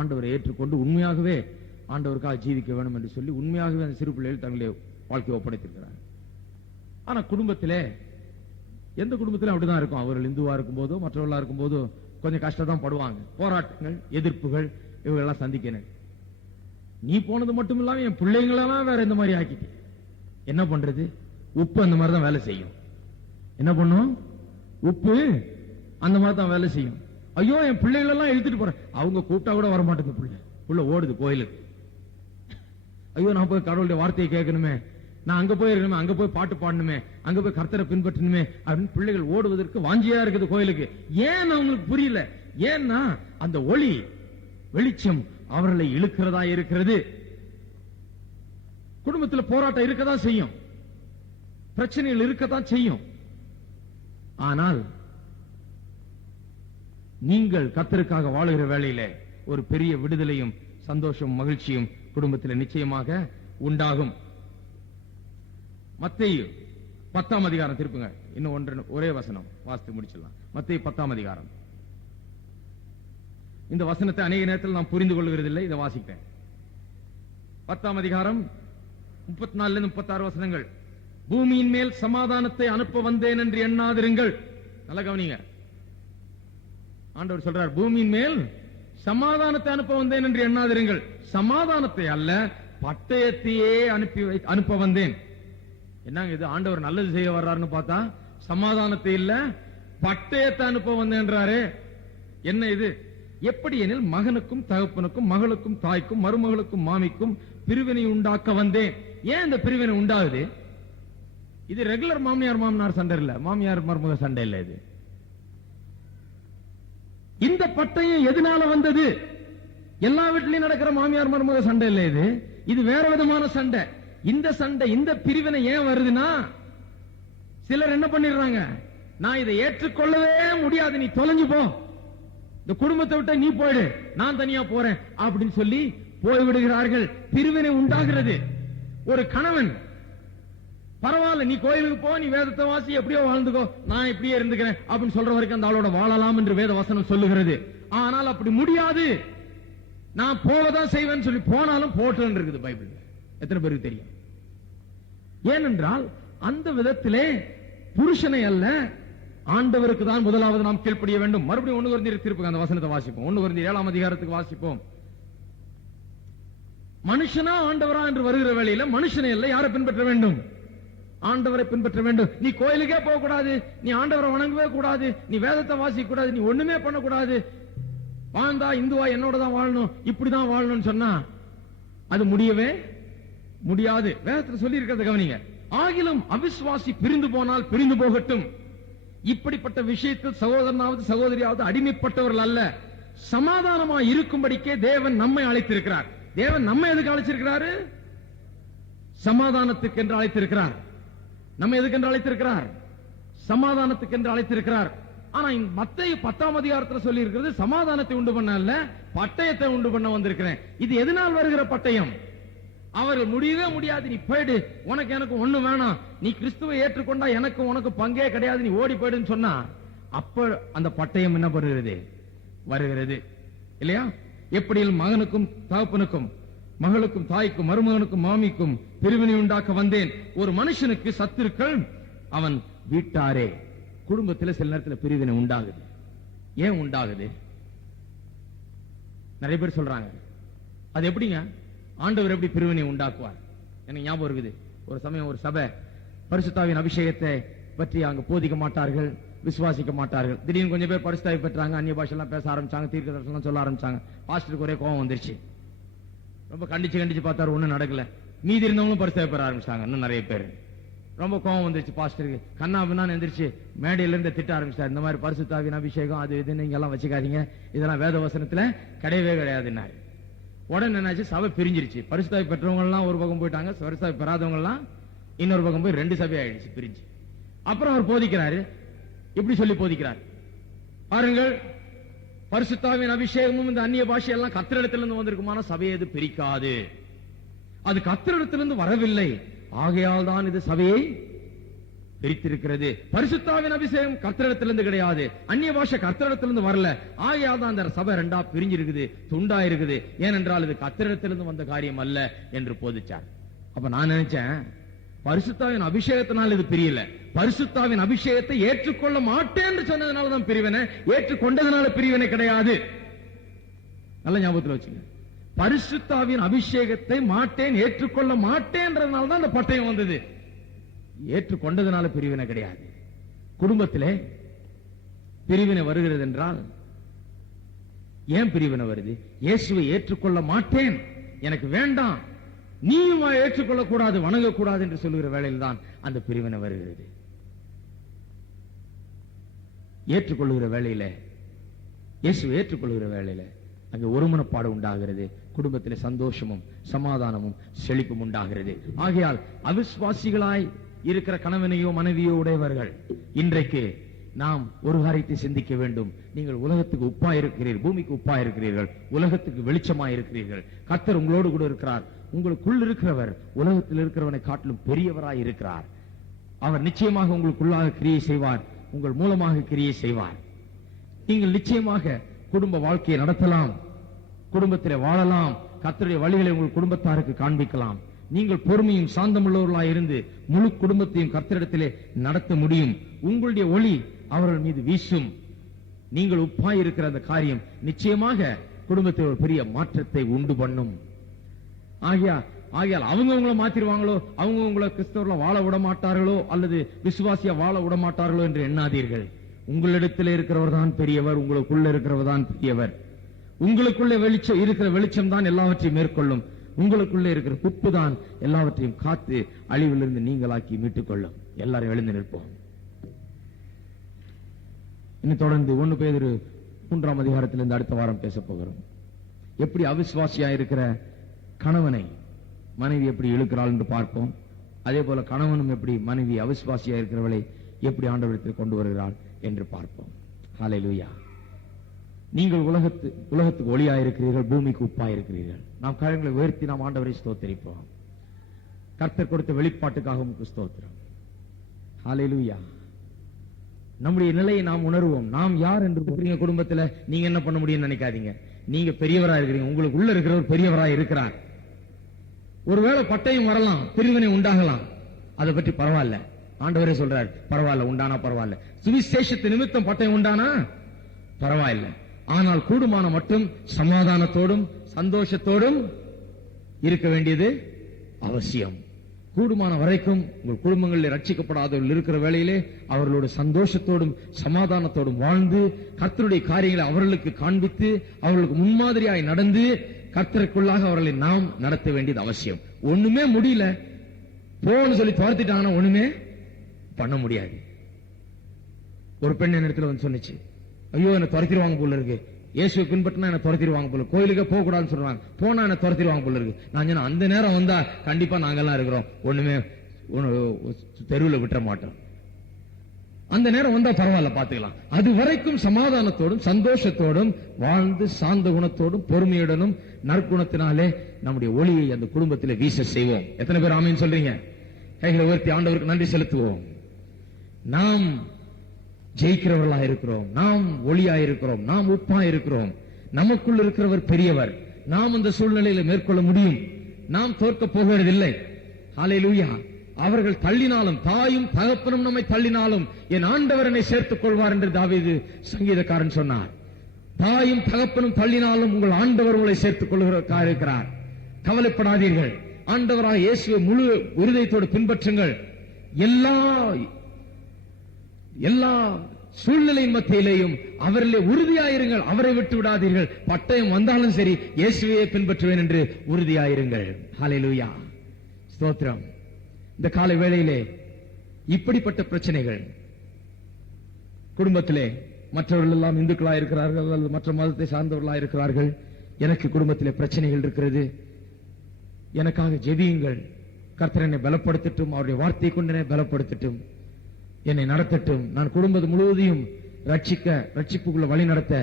ஆண்டவரை ஏற்றுக்கொண்டு உண்மையாகவே ஆண்டவருக்காக ஜீவிக்க வேண்டும் என்று சொல்லி உண்மையாகவே அந்த சிறு பிள்ளைகள் தங்களுடைய வாழ்க்கையை ஒப்படைத்திருக்கிறார்கள். ஆனா குடும்பத்திலே, எந்த குடும்பத்திலும் அப்படிதான் இருக்கும். அவர்கள் இந்துவா இருக்கும் போதோ மற்றவர்களா இருக்கும் போதோ கொஞ்சம் கஷ்டம் தான் படுவாங்க. போராட்டங்கள், எதிர்ப்புகள் இவங்கெல்லாம் சந்திக்கணும். நீ போனது மட்டும் இல்லாம என் பிள்ளைங்களெல்லாம் வேற இந்த மாதிரி ஆக்கிட்டு என்ன பண்றது? உப்பு அந்த மாதிரி தான் வேலை செய்யும். என்ன பண்ணும்? உப்பு அந்த மாதிரி தான் வேலை செய்யும். ஐயோ, என் பிள்ளைகளெல்லாம் இழுத்துட்டு போறேன், அவங்க கூட்டா கூட வர மாட்டேங்க, புள்ள ஓடுது கோயிலுக்கு. ஐயோ, நான் போய் கடவுளுடைய வார்த்தையை கேட்கணுமே, நான் அங்க போய் இருக்கணுமே, அங்க போய் பாட்டு பாடணுமே, அங்க போய் கர்த்தரை பின்பற்றணுமே அப்படின்னு பிள்ளைகள் ஓடுவதற்கு வாஞ்சியா இருக்குது கோயிலுக்கு. ஏன் அவங்களுக்கு புரியல? ஏன்னா அந்த ஒளி வெளிச்சம் அவர்களை இழுக்கிறதா இருக்கிறது. குடும்பத்தில் போராட்டம் இருக்கதான் செய்யும், பிரச்சனைகள் இருக்கத்தான் செய்யும். ஆனால் நீங்கள் கர்த்தருக்காக வாழுகிற வேளையில ஒரு பெரிய விடுதலையும் சந்தோஷம் மகிழ்ச்சியும் குடும்பத்தில் நிச்சயமாக உண்டாகும். மத்தேயு 10ஆம் அதிகாரம் திருப்புங்க. இன்னும் ஒரே வசனம் வாசித்து முடிச்சிடலாம். மத்தேயு 10ஆம் அதிகாரம். இந்த வசனத்தை அநேக நேரத்தில் நாம் புரிந்து கொள்கிறதில்லை. இதை வாசிக்கிறேன். 10ஆம் அதிகாரம் 34 36 வசனங்கள். பூமியின் மேல் சமாதானத்தை அனுப்ப வந்தேன் என்று எண்ணாதிருங்கள். நல்ல கவனிங்க. ஆண்டவர் சொல்றார், பூமியின் மேல் சமாதானத்தை அனுப்ப வந்தேன் என்று எண்ணாதிருங்கள். சமாதானத்தை அல்ல, பட்டயத்தையே அனுப்ப வந்தேன். என்னங்க இது? ஆண்டவர் நல்லது செய்ய வர்றாருன்னு பார்த்தா சமாதானத்தை இல்ல, பட்டயத்தை அனுப்ப வந்தேன்றாரு. என்ன இது? எப்படி எனில் மகனுக்கும் தகப்பனுக்கும் மகளுக்கும் தாய்க்கும் மருமகளுக்கும் மாமிக்கும் பிரிவினை உண்டாக்க வந்தேன். ஏன் இந்த பிரிவினை உண்டாகுது? இது ரெகுலர் மாமியார் மாமனார் சண்டை இல்ல, மாமியார் மருமக சண்டை இல்ல. இது இந்த பட்டயம் எதனால வந்தது? எல்லா வீட்டிலையும் நடக்கிற மாமியார் மருமக சண்டை இல்ல. இது வேற விதமான சண்டை. இந்த சண்டை, இந்த பிரிவினை ஏன் வருதுன்னா, சிலர் என்ன பண்ணிடுறாங்க, நான் இதை ஏற்றுக்கொள்ளவே முடியாது, நீ தொலைஞ்சு போ, இந்த குடும்பத்தை விட்டு நீ போயிடு, நான் தனியா போறேன் அப்படின்னு சொல்லி போய்விடுகிறார்கள். பிரிவினை உண்டாகிறது. ஒரு கணவன், பரவாயில்ல நீ கோயிலுக்கு போ, நீ வேதத்தை வாசி, எப்படியோ வாழ்ந்துக்கோ, நான் இப்படியே இருந்துக்கிறேன் அப்படின்னு சொல்ற வரைக்கும் அந்த ஆளோட வாழலாம் என்று வேத வசனம் சொல்லுகிறது. ஆனால் அப்படி முடியாது, நான் போவதான் செய்வேன்னு சொல்லி போனாலும் போட்டு இருக்குது பைபிள். எத்தனை பேருக்கு தெரியும்? ஏனென்றால் அந்த விதத்திலே புருஷனை அல்ல, ஆண்டவருக்கு தான் முதலாவது நாம் கீழ்ப்படிய வேண்டும். மறுபடியும் 1 கொரிந்தியர் திருப்புங்க, அந்த வசனத்தை வாசிப்போம். 1 கொரிந்தியர் 7ஆம் அதிகாரத்துக்கு வாசிப்போம். மனுஷனா ஆண்டவரா என்று வருகிற வேளையில மனுஷனை அல்ல, யாரை பின்பற்ற வேண்டும்? ஆண்டவரை பின்பற்ற வேண்டும். நீ கோயிலுக்கே போக கூடாது, நீ ஆண்டவரை வணங்கவே கூடாது, நீ வேதத்தை வாசிக்க கூடாது, நீ ஒண்ணுமே பண்ணக்கூடாது, வாழ்ந்தா இந்துவா என்னோட தான் வாழணும், இப்படிதான் வாழணும்னு சொன்னா அது முடியவே முடியாது. வேதத்தில் சொல்லி இருக்கிறத கவனிங்க. ஆகிலும் அவிசுவாசி பிரிந்து போனால் பிரிந்து போகட்டும். இப்படிப்பட்ட விஷயத்தில் சகோதரனாவது சகோதரியாவது அடிமைப்பட்டவர்கள் அல்ல, சமாதானமா இருக்கும்படிக்கே தேவன் நம்மை அழைத்திருக்கிறார். தேவன் நம்மை எதுக்கு அழைச்சிருக்கிறாரு? சமாதானத்துக்கு என்று அழைத்திருக்கிறார். நம்ம எதுக்கு என்று அழைத்திருக்கிறார்? சமாதானத்துக்கு என்று அழைத்திருக்கிறார். ஆனா மத்தேயு 10ஆம் அதிகாரத்தில் சொல்லி இருக்கிறது சமாதானத்தை உண்டு பண்ண அல்ல, பட்டயத்தை உண்டு பண்ண வந்திருக்கிறேன். இது எதனால் வருகிற பட்டயம்? அவர்கள் முடியவே முடியாது, நீ போயிடு, உனக்கு எனக்கு ஒண்ணு வேணாம், நீ கிறிஸ்துவை ஏற்றுக்கொண்டா எனக்கு உனக்கு பங்கே கிடையாது, நீ ஓடி போயிடுன்னு சொன்னா அப்ப அந்த பட்டயம் என்ன பண்ணுகிறது? வருகிறது இல்லையா? எப்படி மகனுக்கும் தகப்பனுக்கும் மகளுக்கும் தாய்க்கும் மருமகனுக்கும் மாமிக்கும் பிரிவினை உண்டாக்க வந்தேன். ஒரு மனுஷனுக்கு சத்துருக்கள் அவன் வீட்டாரே. குடும்பத்தில் சில நேரத்தில் பிரிவினை உண்டாகுது. ஏன் உண்டாகுது? நிறைய பேர் சொல்றாங்க, அது எப்படிங்க ஆண்டவர் எப்படி பிரிவினை உண்டாக்குவார்? எனக்கு ஞாபகம் இருக்குது, ஒரு சமயம் ஒரு சபை பரிசுத்தாவின் அபிஷேகத்தை பற்றி அங்க போதிக்க மாட்டார்கள், விசுவாசிக்க மாட்டார்கள். திடீர்னு கொஞ்சம் பேர் பரிசுத்தாவி பெற்றாங்க, அந்நிய பாஷை எல்லாம் பேச ஆரம்பிச்சாங்க, தீர்க்க தரிசனம் சொல்ல ஆரம்பிச்சாங்க. பாஸ்டருக்கு ஒரே கோபம் வந்துருச்சு. ரொம்ப கண்டிச்சு பார்த்தாரு, ஒண்ணும் நடக்கல. மீதி இருந்தவங்களும் பரிசுத்தாவி பெற ஆரம்பிச்சாங்க. இன்னும் நிறைய பேர் ரொம்ப கோபம் வந்துருச்சு பாஸ்டருக்கு. கண்ணா பின்னான்னு எந்திரிச்சு மேடையில இருந்து திட்ட ஆரம்பிச்சார். இந்த மாதிரி பரிசுத்தாவின் அபிஷேகம் அது இது நீங்க எல்லாம் வச்சுக்காதீங்க, இதெல்லாம் வேத வசனத்துல கிடையவே கிடையாதுன்னாரு. உடனே என்னாச்சு, சபை பிரிஞ்சிருச்சு. பரிசுத்தாவி பெற்றவங்க எல்லாம் ஒரு பக்கம் போயிட்டாங்க, பரிசுத்தாவி பெறாதவங்க எல்லாம் இன்னொரு பக்கம் போய் 2 சபை ஆயிடுச்சு, பிரிஞ்சு. அப்புறம் அவர் போதிக்கிறாரு, இப்படி சொல்லி போதிக்கிறார், பாருங்கள் பரிசுத்தாவின் அபிஷேகமும் இந்த அந்நிய பாஷை எல்லாம் கர்த்தரிடத்திலிருந்து வந்திருக்குமான சபையை இது பிரிக்காது, அது கர்த்தரிடத்திலிருந்து வரவில்லை, ஆகையால் தான் இது சபையை பிரித்திருக்கிறது. பரிசுத்தாவின் அபிஷேகம் கர்த்தரிடத்திலிருந்து கிடையாது, அந்நிய பாஷை கர்த்தரிடத்திலிருந்து வரல, ஆகையால் தான் அந்த சபை 2ஆ பிரிஞ்சிருக்குது, துண்டா இருக்குது. ஏனென்றால் இது கர்த்தரிடத்திலிருந்து வந்த காரியம் அல்ல என்று போதிச்சார். அப்ப நான் நினைச்சேன், பரிசுத்தாவின் அபிஷேகத்தினால் இது பிரியல, பரிசுத்தாவின் அபிஷேகத்தை ஏற்றுக்கொள்ள மாட்டேன் என்று சொன்னதுனாலதான் பிரிவினை, ஏற்றுக்கொண்டதுனால பிரிவினை கிடையாது. நல்ல ஞாபகத்தில் வச்சுங்க. பரிசுத்தாவின் அபிஷேகத்தை மாட்டேன், ஏற்றுக்கொள்ள மாட்டேன்றதுனால தான் அந்த பட்டயம் வந்தது, ஏற்றுக்கொண்டதுனால பிரிவினை கிடையாது. குடும்பத்திலே பிரிவினை வருகிறது என்றால் ஏன் பிரிவினை வருது? இயேசுவை ஏற்றுக்கொள்ள மாட்டேன், எனக்கு வேண்டாம், நீயும் ஏற்றுக்கொள்ளக்கூடாது, வணங்கக்கூடாது என்று சொல்லுகிற வேளையில் தான் அந்த பிரிவினை வருகிறது. ஏற்றுக்கொள்ளுகிற வேளையில, இயேசு ஏற்றுக்கொள்ளுகிற வேளையில அங்கே ஒருமனப்பாடு உண்டாகிறது. குடும்பத்திலே சந்தோஷமும் சமாதானமும் செழிப்பும் உண்டாகிறது. ஆகையால் அவிசுவாசிகளாய் இருக்கிற கணவனையோ மனைவியோ உடையவர்கள் இன்றைக்கு நாம் ஒரு காரியத்தை சிந்திக்க வேண்டும். நீங்கள் உலகத்துக்கு உப்பா இருக்கிறீர்கள், பூமிக்கு உப்பா இருக்கிறீர்கள், உலகத்துக்கு வெளிச்சமாய் இருக்கிறீர்கள். கர்த்தர் உங்களோடு கூட இருக்கிறார். உங்களுக்குள் இருக்கிறவர் உலகத்தில் இருக்கிறவனை காட்டிலும் பெரியவராய் இருக்கிறார். அவர் நிச்சயமாக உங்களுக்குள்ளாக கிரியை செய்வார், உங்கள் மூலமாக கிரியை செய்வார். நீங்கள் நிச்சயமாக குடும்ப வாழ்க்கையை நடத்தலாம், குடும்பத்திலே வாழலாம், கர்த்தருடைய வழிகளை உங்கள் குடும்பத்தாருக்கு காண்பிக்கலாம். நீங்கள் பொறுமையும் சாந்தமுள்ளவர்களாய் இருந்து முழு குடும்பத்தையும் கர்த்தரிடத்திலே நடத்த முடியும். உங்களுடைய ஒளி அவர்கள் மீது வீசும். நீங்கள் உப்பாய் இருக்கிற அந்த காரியம் நிச்சயமாக குடும்பத்தில் ஒரு பெரிய மாற்றத்தை உண்டு பண்ணும். ஆகையால் அவங்க உங்களை மாத்திருவாங்களோ, அவங்க உங்களை கிறிஸ்தவர்கள வாழ விட மாட்டார்களோ, அல்லது விசுவாசியா வாழ விட மாட்டார்களோ என்று எண்ணாதீர்கள். உங்களிடத்தில் இருக்கிறவர் தான் பெரியவர், உங்களுக்குள்ள இருக்கிறவர் தான் பெரியவர். உங்களுக்குள்ளே வெளிச்சம் இருக்கிற வெளிச்சம் தான் எல்லாவற்றையும் மேற்கொள்ளும். உங்களுக்குள்ளே இருக்கிற உப்பு தான் எல்லாவற்றையும் காத்து அழிவிலிருந்து நீங்களாக்கி மீட்டுக் கொள்ளும். எல்லாரும் எழுந்து நிற்போம். இன்னும் தொடர்ந்து 1 பேதுரு 3ஆம் அதிகாரத்திலிருந்து அடுத்த வாரம் பேச போகிறோம். எப்படி அவிசுவாசியா இருக்கிற கணவனை மனைவி எப்படி இழுக்கிறாள் என்று பார்ப்போம். அதே போல கணவனும் எப்படி மனைவி அவிசுவாசியா இருக்கிறவளை எப்படி ஆண்டவரிடத்தில் கொண்டு வருகிறாள் என்று பார்ப்போம். ஹல்லேலூயா. நீங்கள் உலகத்துக்கு ஒளியாயிருக்கிறீர்கள், பூமிக்கு உப்பாயிருக்கிறீர்கள். நாம் கரங்களை உயர்த்தி நாம் ஆண்டவரை ஸ்தோத்திரிப்போம். கர்த்தர் கொடுத்த வெளிப்பாட்டுக்காக உங்களுக்கு ஸ்தோத்திரம். ஹல்லேலூயா. நம்முடைய நிலையை நாம் உணர்வோம். நாம் யார் என்று குடும்பத்தில் நீங்க என்ன பண்ண முடியும்னு நினைக்காதீங்க. நீங்க பெரியவரா இருக்கிறீங்க, உங்களுக்கு உள்ள இருக்கிறவர் பெரியவராய் இருக்கிறார். ஒருவேளை பட்டயம் வரலாம், பிரிவினை உண்டாகலாம், அதை பற்றி பரவாயில்ல. ஆண்டவரே சொல்றார், பரவாயில்ல, உண்டானா பரவாயில்ல. சுவிசேஷத்து நிமித்தம் பட்டயம் உண்டானா பரவாயில்ல. ஆனால் கூடுமான மட்டும் சமாதானத்தோடும் சந்தோஷத்தோடும் இருக்க வேண்டியது அவசியம். கூடுமான வரைக்கும் உங்கள் குடும்பங்களில் ரட்சிக்கப்படாதவர்கள் இருக்கிற வேளையிலே அவர்களோடு சந்தோஷத்தோடும் சமாதானத்தோடும் வாழ்ந்து கர்த்தருடைய காரியங்களை அவர்களுக்கு காண்பித்து அவர்களுக்கு முன்மாதிரியாய் நடந்து கர்த்தருக்குள்ளாக அவர்களை நாம் நடத்த வேண்டியது அவசியம். ஒண்ணுமே முடியல, போன்னு சொல்லி துரத்திட்டாங்கன்னா ஒண்ணுமே பண்ண முடியாது. ஒரு பெண் என் இடத்துல வந்து சொன்னிச்சு, ஐயோ என்ன துரத்திடுவாங்க போல இருக்கு, இயேசுவை பின்பற்றினா என்ன துரத்திடுவாங்க போல, கோயிலுக்கு போக கூடாதுன்னு சொல்றாங்க, போனா என்ன துரத்திடுவாங்க போல இருக்கு. நான் சொன்ன, அந்த நேரம் வந்தா கண்டிப்பா நாங்கெல்லாம் இருக்கிறோம், ஒண்ணுமே தெருவில் விட்டுற மாட்டோம். அந்த நேரம் வந்தா பரவாயில்ல, பாத்துக்கலாம். அது வரைக்கும் சமாதானத்தோடும் சந்தோஷத்தோடும் வாழ்ந்து சாந்த குணத்தோடும் பொறுமையுடனும் நற்குணத்தினாலே நம்முடைய ஒளியை அந்த குடும்பத்திலே வீச செய்வோம். எத்தனை பேர் ஆமீன் சொல்றீங்க? கைகளை உயர்த்தி ஆண்டவருக்கு நன்றி செலுத்துவோம். நாம் ஜெயிக்கிறவர்களாக இருக்கிறோம், நாம் ஒளியாக இருக்கிறோம், நாம் உப்பாக இருக்கிறோம். நமக்குள் இருக்கிறவர் பெரியவர். நாம் அந்த சூழ்நிலையில மேற்கொள்ள முடியும். நாம் தோற்க போகிறதில்லை. ஹல்லேலூயா. அவர்கள் தள்ளினாலும், தாயும் தகப்பனும் நம்மை தள்ளினாலும் என் ஆண்டவர் என்னை சேர்த்துக் கொள்வார் என்று தாவீது சங்கீதக்காரன் சொன்னார். தாயும் தகப்பனும் தள்ளினாலும் உங்கள் ஆண்டவர் உங்களை சேர்த்துக் கொள்கிறார் இருக்கிறார். கவலைப்படாதீர்கள். ஆண்டவராக இயேசுவை முழு இருதயத்தோடு பின்பற்றுங்கள். எல்லா சூழ்நிலையின் மத்தியிலேயும் அவரிலே உறுதியாயிருங்கள். அவரை விட்டு விடாதீர்கள். பட்டயம் வந்தாலும் சரி, இயேசுவையே பின்பற்றுவேன் என்று உறுதியாயிருங்கள். ஹல்லேலூயா. ஸ்தோத்திரம். இந்த காலை வேளையிலே இப்படிப்பட்ட பிரச்சனைகள் குடும்பத்திலே, மற்றவர்கள் எல்லாம் இந்துக்களாக இருக்கிறார்கள் அல்லது மற்ற மதத்தை சார்ந்தவர்களாக இருக்கிறார்கள், எனக்கு குடும்பத்திலே பிரச்சனைகள் இருக்கிறது, எனக்காக ஜெபியுங்கள். கர்த்தர் என்னை பலப்படுத்தட்டும், அவருடைய வார்த்தை கொண்டு என்னை பலப்படுத்தட்டும், என்னை நடத்தட்டும். நான் குடும்பம் முழுவதையும் ரட்சிப்புக்குள்ள வழி நடத்த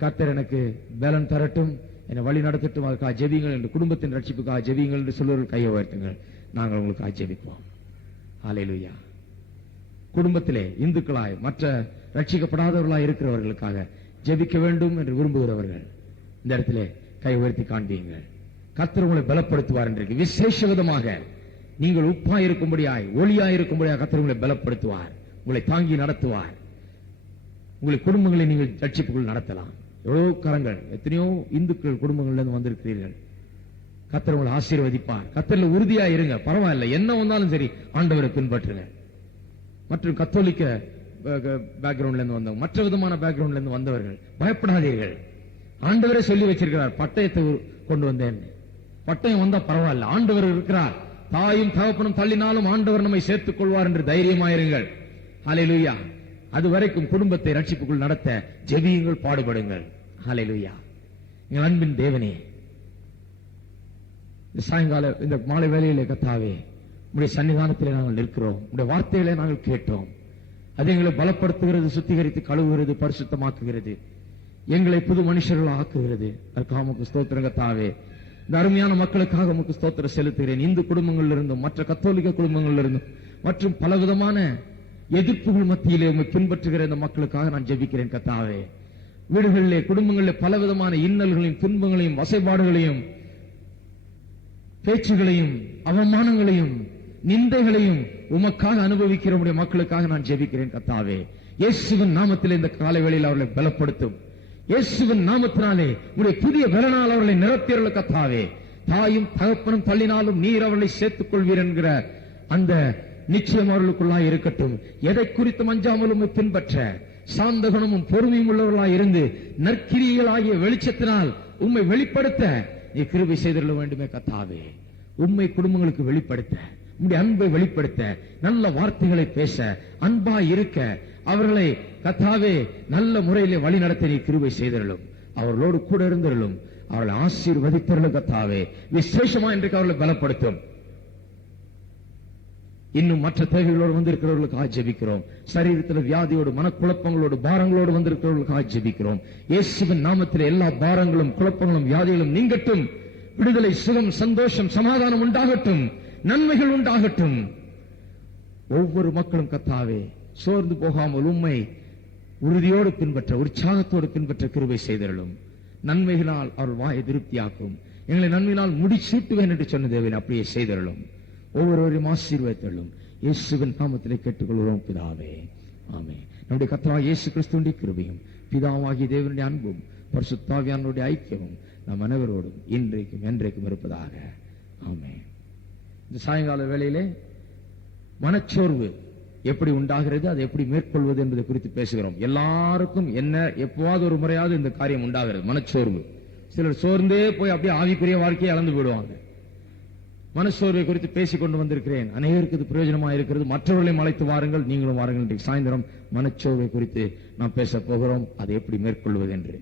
கர்த்தர் எனக்கு பலன் தரட்டும், என்னை வழி நடத்தட்டும். அதுக்காக ஜெபியுங்கள் என்று, குடும்பத்தின் ரட்சிப்புக்காக ஜெபியுங்கள் என்று சொல்லுவர்கள் கையை உயர்த்துங்கள். நாங்கள் உங்களுக்கு ஜெபிப்போம். ஹல்லேலூயா. குடும்பத்திலே இந்துக்களாய் மற்ற ரட்சிக்கப்படாதவர்களாய் இருக்கிறவர்களுக்காக ஜெபிக்க வேண்டும் என்று விரும்புகிறவர்கள் இந்த இடத்திலே கை உயர்த்தி காண்பீங்கள். கர்த்தர் உங்களை பலப்படுத்துவார். இன்றைக்கு விசேஷ விதமாக நீங்கள் உப்பாய் இருக்கும்படியாய் ஒளியாய் இருக்கும்படியாக கர்த்தர் உங்களை பலப்படுத்துவார், உங்களை தாங்கி நடத்துவார். உங்களை குடும்பங்களை நீங்கள் ரட்சிப்புக்குள் நடத்தலாம். எவ்வளவு கரங்கள், எத்தனையோ இந்துக்கள் குடும்பங்களிலிருந்து வந்திருக்கிறீர்கள். கர்த்தர் உங்களை ஆசீர்வதிப்பார். கர்த்தர்ல உறுதியா இருங்க. பரவாயில்ல, என்ன வந்தாலும் சரி, ஆண்டவரை பின்பற்றுங்க. மற்றும் கத்தோலிக்க பேக்ரவுண்ட்ல இருந்து வந்தவங்க, மற்ற விதமான பேக்ரவுண்ட்ல இருந்து வந்தவர்கள், பயப்படாதீர்கள். ஆண்டவரே சொல்லி வச்சிருக்கிறார், பட்டயத்தை கொண்டு வந்தேன், பட்டயம் வந்தா பரவாயில்ல, ஆண்டவர் இருக்கிறார். தாயும் தகப்பனும் தள்ளினாலும் ஆண்டவர் நம்மை சேர்த்துக் கொள்வார் என்று தைரியமாயிருங்கள். ஹல்லேலூயா. அது வரைக்கும் குடும்பத்தை ரட்சிப்புக்குள் நடத்த ஜெபியுங்கள், பாடுபடுங்கள். ஹல்லேலூயா. எங்கள் அன்பின் தேவனே, இந்த சாயங்கால இந்த மாலை வேளையிலே கர்த்தாவே, உம்முடைய சன்னிதானத்திலே நாங்கள் நிற்கிறோம். உம்முடைய வார்த்தைகளை நாங்கள் கேட்டோம். அது எங்களை பலப்படுத்துகிறது, சுத்திகரித்து கழுவுகிறது, பரிசுத்தமாக்குகிறது, எங்களை புது மனுஷர்கள் ஆக்குகிறது. அதற்காக உமக்கு ஸ்தோத்திரம் கர்த்தாவே. இந்த அருமையான மக்களுக்காக உமக்கு ஸ்தோத்திரம் செலுத்துகிறேன். இந்து குடும்பங்களிலிருந்தும் மற்ற கத்தோலிக்க குடும்பங்களிலிருந்தும் மற்றும் பலவிதமான எதிர்ப்புகள் மத்தியிலே உம்மை பின்பற்றுகிற இந்த மக்களுக்காக நான் ஜெபிக்கிறேன் கர்த்தாவே. வீடுகளிலே குடும்பங்களிலே பலவிதமான இன்னல்களையும் துன்பங்களையும் வசைபாடுகளையும் பேச்சுகளையும் அவமானங்களையும் நிந்தைகளையும் உமக்காக அனுபவிக்கிற உடைய மக்களுக்காக நான் ஜெபிக்கிறேன் கர்த்தாவே. இயேசுவின் நாமத்திலே இந்த காலை வேளையில் அவர்களை பலப்படுத்தும். இயேசுவின் நாமத்தினாலே உடைய புதிய பலனால் அவர்களை நிரப்பியருள கர்த்தாவே. தாயும் தகப்பனும் தள்ளினாலும் நீர் அவர்களை சேர்த்துக் கொள்வீர் என்கிற அந்த நிச்சயம் அவர்களுக்குள்ளாய் இருக்கட்டும். எதை குறித்து அஞ்சாமலும் பின்பற்ற சாந்த குணமும் பொறுமையும் உள்ளவர்களாய் இருந்து நற்கிரியைகளாகிய வெளிச்சத்தினால் உம்மை வெளிப்படுத்த நீ கிருபை செய்திருக்க வேண்டுமே கர்த்தாவே. உம்மை குடும்பங்களுக்கு வெளிப்படுத்த, உம்முடைய அன்பை வெளிப்படுத்த, நல்ல வார்த்தைகளை பேச, அன்பாய் இருக்க, அவர்களை கர்த்தாவே நல்ல முறையிலே வழி நடத்த நீ கிருபை செய்திருளும். அவர்களோடு கூட இருந்திருளும். அவர்களை ஆசீர்வதித்திருளும் கர்த்தாவே. விசேஷமா இன்றைக்கு அவர்களை பலப்படுத்தும். இன்னும் மற்ற தேவைகளோடு வந்திருக்கிறவர்களுக்காக ஜெபிக்கிறோம். சரீரத்தில் வியாதியோடு மனக்குழப்பங்களோடு பாரங்களோடு வந்திருக்கிறவர்களுக்காக ஜெபிக்கிறோம். இயேசுவின் நாமத்தில் எல்லா பாரங்களும் குழப்பங்களும் வியாதிகளும் நீங்கட்டும். விடுதலை, சுகம், சந்தோஷம், சமாதானம் உண்டாகட்டும். நன்மைகள் உண்டாகட்டும். ஒவ்வொரு மக்களும் கர்த்தாவே சோர்ந்து போகாமல் உம்மை உறுதியோடு பின்பற்ற, உற்சாகத்தோடு பின்பற்ற கிருபை செய்திருளும். நன்மைகளால் அவர்கள் வாயை திருப்தியாக்கும். எங்களை நன்மையினால் முடிசூட்டுவேன் என்று சொன்ன தேவன் அப்படியே செய்திருளும். ஒவ்வொருவரையும் ஆசீர்வதித்தருளும். இயேசுவின் நாமத்திலே கேட்டுக்கொள்கிறோம் பிதாவே, ஆமென். நம்முடைய கர்த்தராகிய இயேசு கிறிஸ்துவின் கிருபையும் பிதாவாகிய தேவனுடைய அன்பும் பரிசுத்த ஆவியானவருடைய ஐக்கியமும் நம் அனைவரோடும் இன்றைக்கும் என்றைக்கும் இருப்பதாக, ஆமென். இந்த சாயங்கால வேளையிலே மனச்சோர்வு எப்படி உண்டாகிறது, அதை எப்படி மேற்கொள்வது என்பதை குறித்து பேசுகிறோம். எல்லாருக்கும் என்ன எப்பவாவது ஒரு முறையாவது இந்த காரியம் உண்டாகிறது, மனச்சோர்வு. சிலர் சோர்ந்தே போய் அப்படியே ஆவிக்குரிய வாழ்க்கையை இழந்து விடுவாங்க. மனச்சோர்வை குறித்து பேசிக் கொண்டு வந்திருக்கிறேன். அநேகருக்கு இது பிரயோஜனமாக இருக்கிறது. மற்றவர்களையும் அழைத்து வாருங்கள், நீங்களும் வாருங்கள். இன்றைக்கு சாயந்தரம் மனச்சோர்வை குறித்து நாம் பேச போகிறோம், அதை எப்படி மேற்கொள்வது என்று.